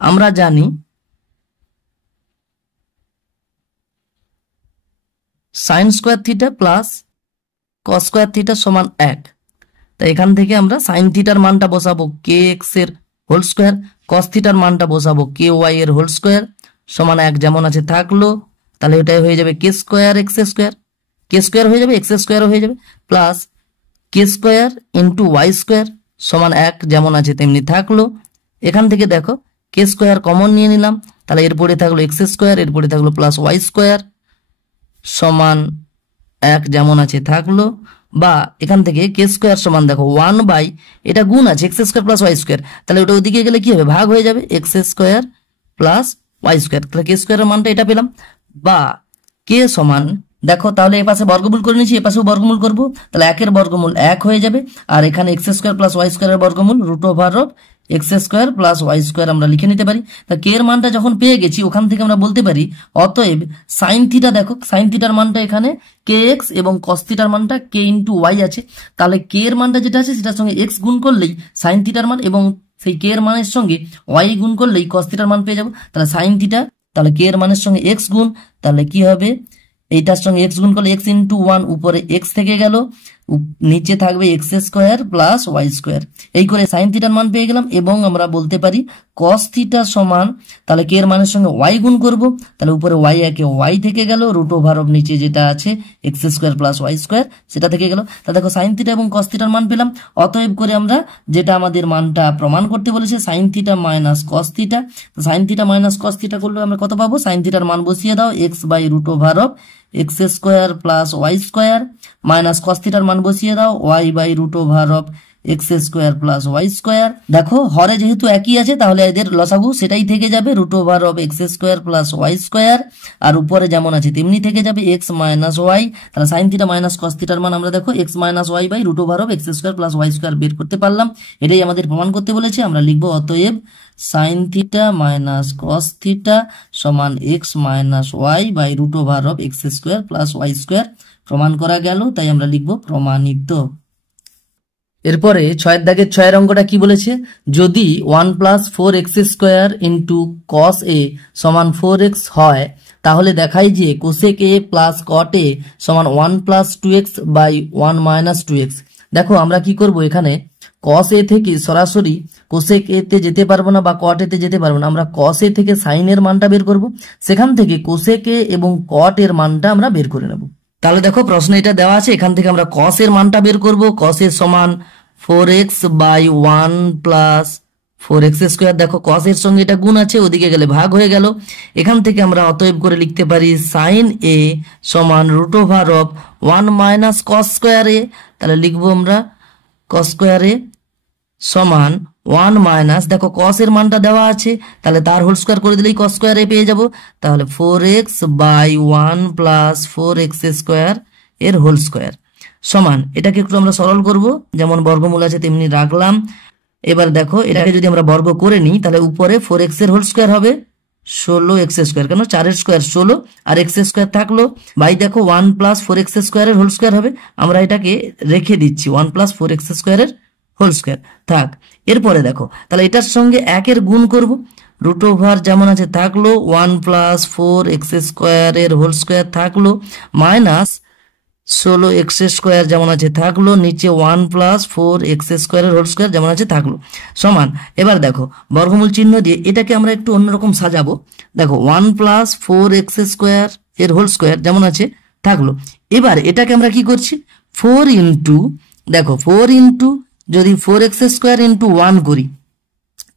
আমরা জানি sine square theta plus cos square theta সমান 1, তাই এখান থেকে আমরা সাইন থিটার মানটা বসাবো কে এক্স এর হোল স্কোয়ার, কস থিটার মানটা বসাবো কে ওয়াই এর হোল স্কোয়ার সমান 1 যেমন আছে থাকলো, তাহলে এটাই হয়ে যাবে কে স্কোয়ার এক্স স্কোয়ার, কে স্কোয়ার হয়ে যাবে এক্স স্কোয়ারও হয়ে যাবে প্লাস কে স্কোয়ার ইন্টু ওয়াই স্কোয়ার সমান 1 যেমন আছে তেমনি থাকলো। এখান থেকে দেখো কে স্কোয়ার কমন নিয়ে নিলাম, তাহলে এরপরে থাকলো এক্স স্কোয়ার, এরপরে থাকলো প্লাস ওয়াই স্কোয়ার সমান 1 যেমন আছে থাকলো, বা এখান থেকে কে স্কোয়ার সমান দেখো 1 বাই এটা গুণ আছে x square plus Y square, তাহলে ওটা ওদিকে গেলে কি হবে ভাগ হয়ে যাবে x square plus Y square, তাহলে কে স্কোয়ারের মানটা এটা পেলাম। বা কে সমান দেখো তাহলে এ পাশে বর্গমূল করে নিয়েছি, এ পাশেও বর্গমূল করবো, তাহলে 1-এর বর্গমূল 1 হয়ে যাবে, আর এখানে এক্স স্কোয়ার প্লাস ওয়াই স্কোয়ারের বর্গমূল root over of x square plus Y square আমরা লিখে নিতে পারি। তা কে এর মানটা যখন পেয়ে গেছি ওখান থেকে আমরা বলতে পারি অতএব সাইন থিটা, দেখো সাইন থিটার মানটা এখানে কে এক্স এবং কস থিটার মানটা কে ইন্টু ওয়াই আছে, তাহলে কে এর মানটা যেটা আছে সেটার সঙ্গে এক্স গুণ করলেই সাইন থিটার মান এবং সেই কে এর মানের সঙ্গে ওয়াই গুণ করলেই কস থিটার মান পেয়ে যাবো। তাহলে সাইন থিটা, তাহলে কে এর মানের সঙ্গে এক্স গুণ, তাহলে কি হবে এইটার সঙ্গে এক্স গুণ করলে এক্স ইন্টু ওয়ান, উপরে এক্স থেকে গেল, নিচে থাকবে x square plus Y square. এই করে সাইন থিটার মান পেয়ে গেলাম। এবং আমরা বলতে পারি কস থিটা সমান, তাহলে কে এর মানের সঙ্গে ওয়াই গুণ করব, তাহলে উপরে ওয়াই একে ওয়াই থেকে গেল, রুট ওভার অফ নিচে যেটা আছে x square plus Y square সেটা থেকে গেল। তা দেখো সাইন থিটা এবং কস থিটার মান পেলাম। অতএব করে আমরা যেটা আমাদের মানটা প্রমাণ করতে বলেছে sine theta minus cos theta, তো sine theta minus cos theta করলে আমরা কত পাবো, সাইন থিটার মান বসিয়ে দাও X by root over of x square plus Y square, minus cos থিটার মান বসিয়ে দাও Y by root over of x square plus Y square. দেখো হরে যেহেতু একই আছে তাহলে এদের লসাগু সেটাই থেকে যাবে, root over of x square plus Y square, আর উপরে যেমন আছে তেমনি থেকে যাবে এক্স মাইনাস ওয়াই। তাহলে সাইন থিটা মাইনাস কস থিটার মান আমরা দেখো X minus Y by root over of x square plus Y square বের করতে পারলাম। এটাই আমাদের প্রমাণ করতে বলেছে। আমরা লিখবো অতএব sine theta minus cos theta সমান X minus Y by root over of x square plus Y square. প্রমাণ করা গেল, তাই আমরা লিখবো প্রমাণিত। এরপরে 6 দাগের 6 অঙ্কটা কি বলেছে, যদি 1 plus 4x square into cos A সমান 4x হয় তাহলে দেখাই যে কোসেক এ প্লাস কট এ সমান 1 plus 2x by 1 minus 2x। দেখো আমরা কি করব, এখানে কস এ থেকে সরাসরি কোসেক এ তে যেতে পারবো না বা কট এ তে যেতে পারবো না, আমরা কস এ থেকে সাইন এর মানটা বের করব, সেখান থেকে কোসেক এ এবং কট এর মানটা আমরা বের করে নেব। তাহলে দেখো প্রশ্ন এটা দেওয়া আছে, এখান থেকে আমরা কস এর মানটা বের করব। কস এর সমান 4x by 1 plus 4x square. দেখো কস এর সঙ্গে এটা গুণ আছে, ওদিকে গেলে ভাগ হয়ে গেল। এখান থেকে আমরা অতএব করে লিখতে পারি সাইন এ সমান root over of 1 minus cos square A. তাহলে লিখবো আমরা কস স্কোয়ার এ সমান 1 মাইনাস, দেখো কস এর মানটা দেওয়া আছে তাহলে তার হোল স্কোয়ার করে দিলেই কস স্কোয়ার এ পেয়ে যাব। তাহলে 4x বাই 1 প্লাস 4x স্কোয়ার এর হোল স্কোয়ার সমান, এটাকে একটু আমরা সরল করব, যেমন বর্গমূল আছে তেমনি রাখলাম। এবার দেখো এটাকে যদি আমরা বর্গ করে নিই তাহলে উপরে 4x এর হোল স্কোয়ার হবে 16x স্কোয়ার, কেন 4 এর স্কোয়ার 16 আর x স্কোয়ার থাকলো, বাই দেখো 1 প্লাস 4x স্কোয়ারের হোল স্কোয়ার হবে। আমরা এটাকে রেখে দিচ্ছি 1 প্লাস 4x স্কোয়ারের হোল স্কোয়ার থাক। এরপরে দেখো তাহলে এটার সঙ্গে 1 এর গুণ করব, রুট ওভার যেমন আছে থাকলো 1 প্লাস 4x স্কোয়ারের হোল স্কোয়ার থাকলো, মাইনাস 16x স্কোয়ার যেমন আছে থাকলো, নিচে 1 প্লাস 4x স্কোয়ারের হোল স্কোয়ার যেমন আছে থাকলো সমান। এবার দেখো বর্গমূল চিহ্ন দিয়ে এটাকে আমরা একটু অন্যরকম সাজাবো। দেখো 1 প্লাস 4x স্কোয়ার এর হোল স্কোয়ার যেমন আছে থাকলো। এবার এটাকে আমরা কি করছি 4 ইন্টু, দেখো 4 ইন্টু যদি 4x স্কোয়ার ইন্টু 1 করি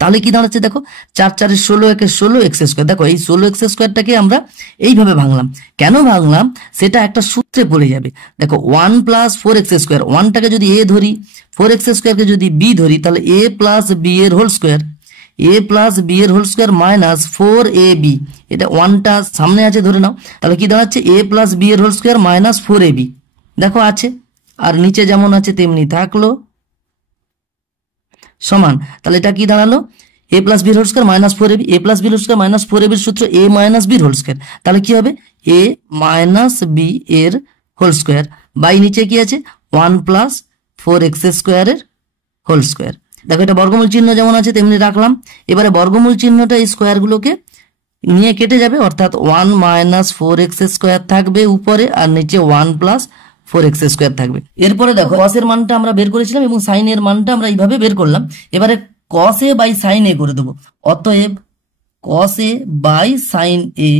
তাহলে কি দাঁড়াচ্ছে, দেখো 4 4 16 একে 16x স্কোয়ার। দেখো এই 16x স্কোয়ারটাকে আমরা এইভাবে ভাঙলাম, কেন ভাঙলাম সেটা একটা সূত্রে পড়ে যাবে। দেখো 1 প্লাস 4x স্কোয়ার, 1টাকে যদি a ধরি, 4x স্কোয়ারকে যদি b ধরি, তাহলে a প্লাস b এর whole square, a plus b এর হোল স্কোয়ার মাইনাস 4ab, এটা 1টা সামনে আছে ধরে নাও, তাহলে কি দাঁড়াচ্ছে a প্লাস b এর হোল স্কোয়ার মাইনাস 4ab। দেখো আছে, আর নিচে যেমন আছে তেমনি থাকলো সমান। তাহলে এটা কি দাঁড়ালো a plus b whole square minus 4ab, a plus b whole square minus 4ab এর সূত্র a minus b whole square, তাহলে কি হবে a মাইনাস বি এর হোল স্কোয়ার বাই নিচে কি আছে 1 প্লাস 4x স্কোয়ারের হোল স্কোয়ার। দেখো এটা বর্গমূল চিহ্ন যেমন আছে তেমনি রাখলাম। এবারে বর্গমূল চিহ্নটা এই স্কোয়ারগুলোকে নিয়ে কেটে যাবে, অর্থাৎ 1 মাইনাস 4x স্কোয়ার থাকবে উপরে, আর নিচে 1 প্লাস 4x স্কোয়ার থাকবে। এরপরে দেখো কস এর মানটা আমরা বের করেছিলাম এবং সাইন এর মানটা আমরা এইভাবে বের করলাম। এবারে কস এ বাই সাইন এ করে দেবো। অতএব কস এ বাই সাইন এ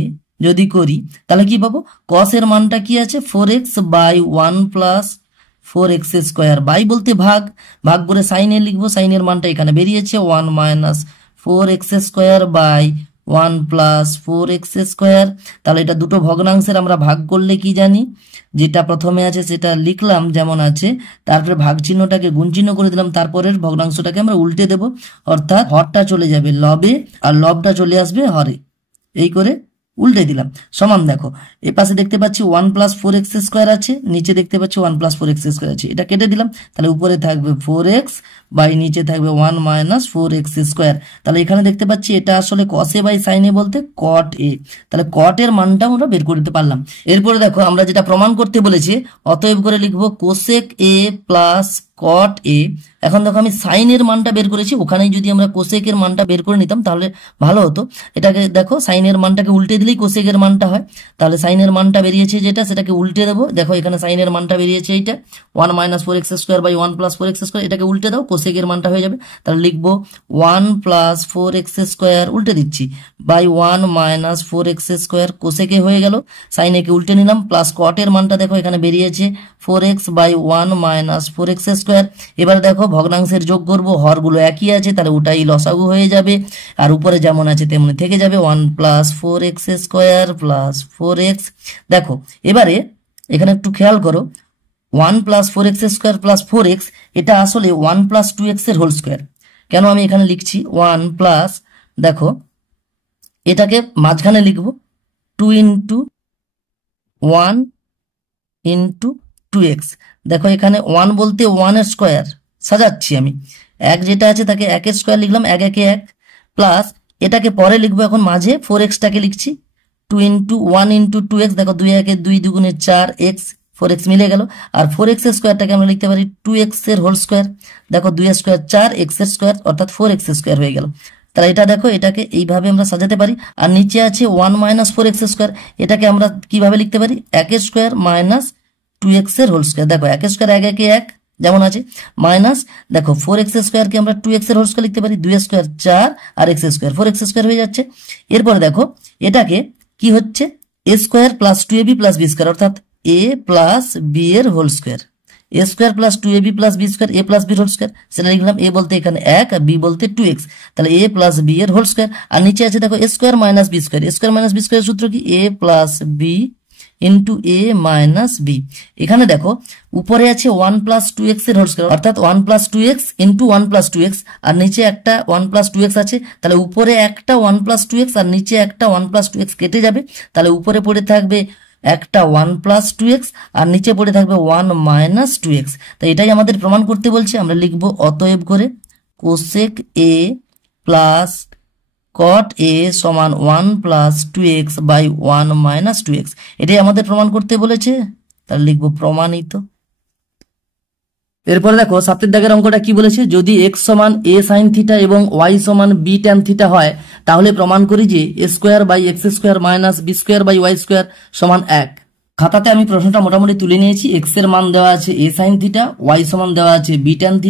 যদি করি তাহলে কি পাবো, কস এর মানটা কি আছে 4x by 1 plus 4x square, by বলতে ভাগ, ভাগ করে সাইন এ লিখবো, সাইন এর মানটা এখানে বেরিয়েছে 1 minus 4x square by 1 plus 4x square. তাহলে এটা দুটো ভগ্নাংশের আমরা ভাগ করলে কি জানি, যেটা প্রথমে আছে সেটা লিখলাম যেমন আছে, তারপরে ভাগ চিহ্নটাকে গুণ চিহ্ন করে দিলাম, তারপরের ভগ্নাংশটাকে আমরা উল্টে দেব, অর্থাৎ হরটা চলে যাবে লবে আর লবটা চলে আসবে হরে, এই করে উল্টে দিলাম সমান। দেখো এই পাশে দেখতে পাচ্ছি 1 প্লাস 4x স্কোয়ার আছে, নিচে দেখতে পাচ্ছি 1 প্লাস 4x স্কোয়ার আছে, এটা কেটে দিলাম, তাহলে উপরে থাকবে 4x বাই নিচে থাকবে 1 মাইনাস 4x স্কোয়ার। তাহলে এখানে দেখতে পাচ্ছি এটা আসলে কস এ বাই সাইন এ বলতে কট এ, তাহলে কট এর মানটা আমরা বের করতে পারলাম। এরপরে দেখো আমরা যেটা প্রমাণ করতে বলেছি, অতএব করে লিখবো কোসেক এ প্লাস কট এ। এখন দেখো আমি সাইনের মানটা বের করেছি, ওখানেই যদি আমরা কোসেকের মানটা বের করে নিতাম তাহলে ভালো হতো। এটাকে দেখো সাইনের মানটাকে উল্টে দিলেই কোসেকের মানটা হয়, তাহলে সাইনের মানটা বেরিয়েছে যেটা সেটাকে উল্টে দেবো। দেখো এখানে সাইনের মানটা বেরিয়েছে এইটা 1 - 4x² / 1 + 4x², এটাকে উল্টে দাও, কোসেকের মানটা হয়ে যাবে। তাহলে লিখবো 1 + 4x², উল্টে দিচ্ছি, বাই 1 - 4x², কোসেকে হয়ে গেল, সাইনেকে উল্টে নিলাম, প্লাস কটের মানটা দেখো এখানে বেরিয়েছে 4x / 1 - 4x²। এবার দেখো ভগ্নাংশের যোগ করব, হরগুলো একই আছে তাহলে ওটাই লসাগু হয়ে যাবে, আর উপরে যেমন আছে তেমনি থেকে যাবে 1 + 4x² + 4x। দেখো এবারে এখানে একটু খেয়াল করো, 1 + 4x² + 4x, এটা আসলে 1 + 2x এর হোল স্কোয়ার। কেন আমি এখানে লিখছি 1 প্লাস, দেখো এটাকে মাঝখানে লিখব 2 × 1 × 2x। দেখো এখানে 1 বলতে 1 এর স্কোয়ার সাজাচ্ছি আমি, এক যেটা আছে তাকে 1 এর স্কোয়ার লিখলাম, 1 × 1 প্লাস এটাকে পরে লিখবো, এখন মাঝে 4x-টাকে লিখছি 2 × 1 × 2x। দেখো 2 × 1 = 2, 2 × 4x, 4x মিলে গেল। আর 4x এর স্কোয়ারটাকে আমরা লিখতে পারি 2x এর হোল স্কোয়ার। দেখো 2 এর স্কোয়ার 4, x এর স্কোয়ার অর্থাৎ 4x² হয়ে গেল। তাহলে এটা দেখো এটাকে এইভাবে আমরা সাজাতে পারি। আর নিচে আছে 1 - 4x², এটাকে আমরা কিভাবে লিখতে পারি 1 এর স্কোয়ার মাইনাস 2x এর হোল স্কোয়ার। দেখো 1 এর স্কোয়ার 1 × 1 যেমন আছে, মাইনাস দেখো 4x স্কোয়ারকে আমরা 2x এর হোল স্কোয়ার লিখতে পারি, 2 এর স্কোয়ার 4 আর x স্কোয়ার 4x² হয়ে যাচ্ছে। এরপরে দেখো এটাকে কি হচ্ছে a² + 2ab + b², অর্থাৎ a + b এর whole square, a² + 2ab + b², a + b এর হোল স্কোয়ার, সেটা লিখলাম। a বলতে এখানে 1 আর b বলতে 2x, তাহলে a + b এর হোল স্কোয়ার। আর নিচে আছে দেখো a² - b², a² - b² সূত্র কি a + b × a - b। এখানে দেখো উপরে আছে 1 + 2x এর হোল স্কোয়ার, অর্থাৎ 1 + 2x × 1 + 2x, আর নিচে একটা 1 + 2x আছে, তাহলে উপরে একটা 1 + 2x আর নিচে একটা 1 + 2x কেটে যাবে, তাহলে উপরে পড়ে থাকবে একটা 1 + 2x আর নিচে পড়ে থাকবে 1 - 2x। তো এটাই আমাদের প্রমাণ করতে বলছে, আমরা লিখবো অতএব করে cosec a plus cot a সমান 1 + 2x / 1 - 2x, এটাই আমাদের প্রমাণ করতে বলেছে, তাহলে লিখবো প্রমাণিত। এরপরে দেখো 7 দাগের অঙ্কটা কি বলেছে, যদি x সমান a sin θ এবং y সমান b tan θ হয় তাহলে প্রমাণ করি যে a² / x² - b² / y² সমান 1। খাতাতে আমি প্রশ্নটা মোটামুটি তুলে নিয়েছি, x এর মান দেওয়া আছে a sin θ, y সমান দেওয়া আছে b tan θ,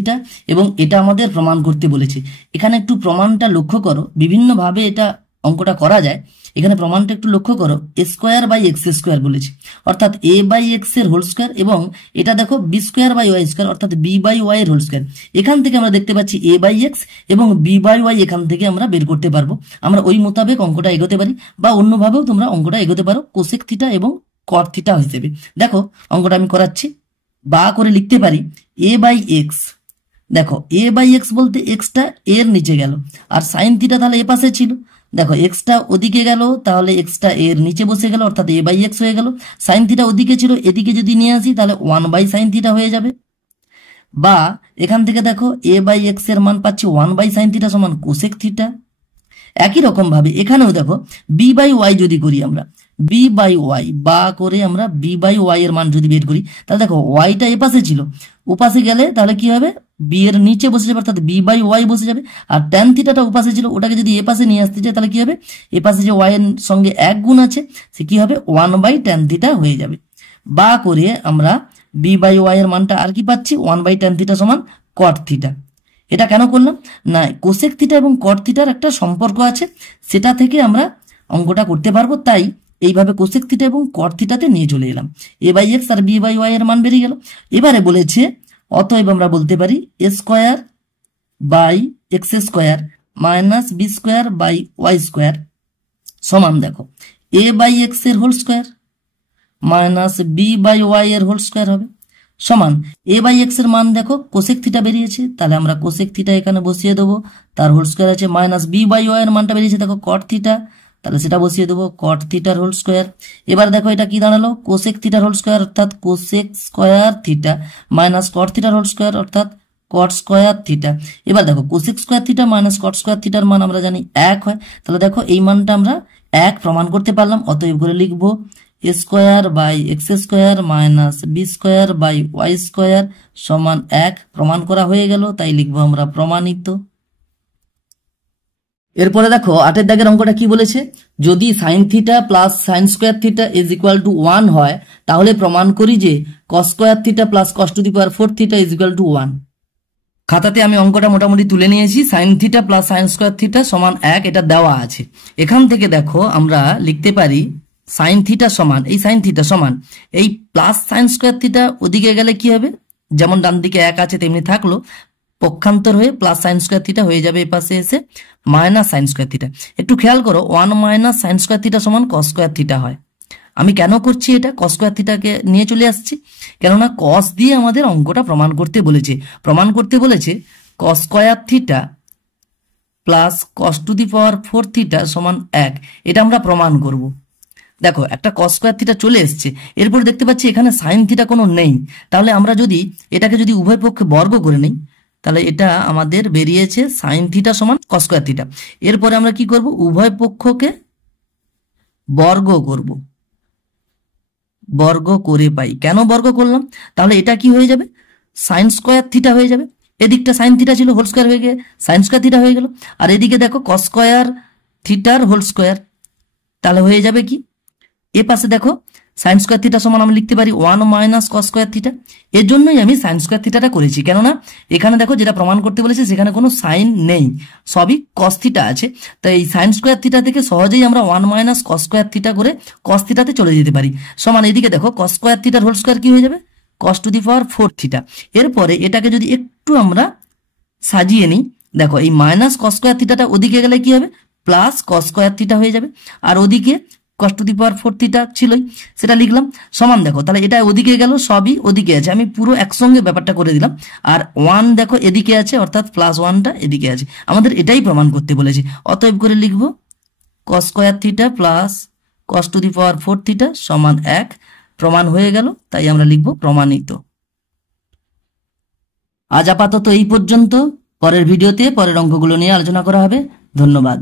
এবং এটা আমাদের প্রমাণ করতে বলেছে। এখানে একটু প্রমাণটা লক্ষ্য করো, বিভিন্নভাবে এটা অঙ্কটা করা যায়, এখানে প্রমাণটা একটু লক্ষ্য করো, a² / x² বলেছে, অর্থাৎ a/x এর হোল স্কোয়ার, এবং এটা দেখো b² / y² অর্থাৎ b/y এর হোল স্কোয়ার। এখান থেকে আমরা দেখতে পাচ্ছি a/x এবং b/y, এখান থেকে আমরা বের করতে পারবো। আমরা ওই মোতাবেক অঙ্কটা এগোতে পারি, বা অন্যভাবেও তোমরা অঙ্কটা এগোতে পারো কোসেক θ এবং কট θ হিসেবে। দেখো অঙ্কটা আমি করাচ্ছি, বা করে লিখতে পারি a/x। দেখো a/x বলতে এক্সটা এর নিচে গেল, আর সাইন θ তাহলে এ পাশে ছিল, দেখো এক্সটা ওদিকে গেল তাহলে এক্সটা এর নিচে বসে গেল, অর্থাৎ a/x হয়ে গেল। সাইন θ ওদিকে ছিল, এদিকে যদি নিয়ে আসি তাহলে 1/sin θ হয়ে যাবে। বা এখান থেকে দেখো a/x এর মান পাচ্ছি 1/sin θ সমান কোসেক θ। একই রকম ভাবে এখানেও দেখো b/y যদি করি আমরা, b/y বা করে আমরা b/y এর মান যদি বের করি, তাহলে দেখো ওয়াইটা এ পাশে ছিল, ও পাশে গেলে তাহলে কি হবে b এর নিচে বসে যাবে, অর্থাৎ b/y বসে যাবে। আর tan θটা উপাশে ছিল, ওটাকে যদি এ পাশে নিয়ে আসতে চাই তাহলে কি হবে, এ পাশে যে y এর সঙ্গে 1 গুণ আছে সে কি হবে 1/tan θ হয়ে যাবে। বা করে আমরা b/y এর মানটা আর কি পাচ্ছি 1/tan θ সমান cot θ। এটা কেন করলাম না, কোসেক থিটা এবং কট থিটার একটা সম্পর্ক আছে, সেটা থেকে আমরা অঙ্কটা করতে পারবো, তাই এইভাবে কোসেক থিটা এবং কট থিটাতে নিয়ে চলে এলাম। a/x আর b/y এর মান বেরিয়ে গেল। এবারে বলেছে অতএব আমরা বলতে পারি a² / x² - b² / y² সমান, দেখো a/x এর হোল স্কোয়ার মাইনাস b/y এর হোল স্কোয়ার হবে, সমান a/x এর মান দেখো কোসেক থিটা বেরিয়েছে, তাহলে আমরা কোসেক থিটা এখানে বসিয়ে দেবো, তার হোল স্কোয়ার আছে, মাইনাস b/y এর মানটা বেরিয়েছে দেখো কট থিটা, তাহলে সেটা বসিয়ে দেবো কট থিটার হোল স্কোয়ার। এবার দেখো এটা কি দাঁড়ালো কোসেক থিটার হোল স্কোয়ার অর্থাৎ কোসেক স্কোয়ার থিটা মাইনাস কট থিটার হোল স্কোয়ার অর্থাৎ কট স্কোয়ার থিটা। এবার দেখো cosec square theta minus cot square থিটার মান আমরা জানি 1 হয়, তাহলে দেখো এই মানটা আমরা 1 প্রমাণ করতে পারলাম। অতএব করে লিখবো square by x square minus B square by y square সমান 1 প্রমাণ করা হয়ে গেল, তাই লিখবো আমরা প্রমাণিত। এরপরে দেখো 8 দাগের অঙ্কটা কি বলেছে, যদি sine theta plus sine square theta is equal to 1 হয় তাহলে প্রমাণ করি যে কস square theta plus cos to the power 4 theta is equal to 1। খাতাতে আমি অঙ্কটা মোটামুটি তুলে নিয়েছি। Sine theta plus sine square theta সমান 1 এটা দেওয়া আছে। এখান থেকে দেখো আমরা লিখতে পারি সাইন থিটা সমান, এই সাইন থিটা সমান এই প্লাস সাইন স্কোয়ার থিটা ওদিকে গেলে কি হবে, যেমন ডান দিকে 1 আছে তেমনি থাকলো, পক্ষান্তর হয়ে প্লাস সাইন স্কোয়ার থিটা হয়ে যাবে এই পাশে এসে মাইনাস সাইন স্কোয়ার থিটা। একটু খেয়াল করো 1 মাইনাস সাইন স্কোয়ার থিটা সমান কস স্কোয়ার থিটা হয়। আমি কেন করছি এটা, কস স্কোয়ার থিটাকে নিয়ে চলে আসছি, কেননা কস দিয়ে আমাদের অঙ্কটা প্রমাণ করতে বলেছে। প্রমাণ করতে বলেছে কস square theta plus cos to the power 4 theta সমান 1, এটা আমরা প্রমাণ করব। দেখো একটা কস স্কোয়ার থিটা চলে এসছে, এরপর দেখতে পাচ্ছি এখানে সাইন থিটা কোনো নেই, তাহলে আমরা যদি এটাকে যদি উভয় পক্ষে বর্গ করে নিই তাহলে এটা আমাদের বেরিয়েছে সাইন থিটা সমান কস স্কোয়ার থিটা। এরপরে আমরা কি করব, উভয় পক্ষকে বর্গ করব, বর্গ করে পাই। কেন বর্গ করলাম, তাহলে এটা কি হয়ে যাবে সাইন স্কোয়ার থিটা হয়ে যাবে, এদিকটা সাইন থিটা ছিল হোল স্কোয়ার হয়ে গিয়ে সাইন স্কোয়ার থিটা হয়ে গেল, আর এদিকে দেখো কস স্কোয়ার থিটার হোল স্কোয়ার, তাহলে হয়ে যাবে কি, এ পাশে দেখো সাইন স্কোয়ার থিটা সমান আমি লিখতে পারি 1 মাইনাস কস স্কোয়ার থিটা। এর জন্যই আমি সাইন স্কোয়ার থিটাটা করেছি, কেননা এখানে দেখো যেটা প্রমাণ করতে বলেছে সেখানে কোনো সাইন নেই, সবই কস থিটা আছে, তাই এই সাইন স্কোয়ার থিটা থেকে সহজেই আমরা 1 মাইনাস কস স্কোয়ার থিটা করে কস থিটাতে চলে যেতে পারি। সমান এদিকে দেখো কস স্কোয়ার থিটার হোল স্কোয়ার কি হয়ে যাবে কস টু দি পাওয়ার 4 থিটা। এরপরে এটাকে যদি একটু আমরা সাজিয়ে নিই, দেখো এই মাইনাস কস স্কোয়ার থিটাটা ওদিকে গেলে কি হবে প্লাস কস স্কোয়ার থিটা হয়ে যাবে, আর ওদিকে কস টু দি পাওয়ার 4 থিটা ছিলই সেটা লিখলাম। সমান দেখো তাহলে এটা ওদিকে গেল, সবই ওদিকে আছে, আমি পুরো একসঙ্গে ব্যাপারটা করে দিলাম। আর 1 দেখো এদিকে আছে, অর্থাৎ প্লাস 1টা এদিকে আছে, আমাদের এটাই প্রমাণ করতে বলেছে। অতএব করে লিখবো কস square theta plus cos to the power 4 theta সমান 1, প্রমাণ হয়ে গেল, তাই আমরা লিখবো প্রমাণিত। আজ আপাতত এই পর্যন্ত, পরের ভিডিওতে পরের অঙ্কগুলো নিয়ে আলোচনা করা হবে। ধন্যবাদ।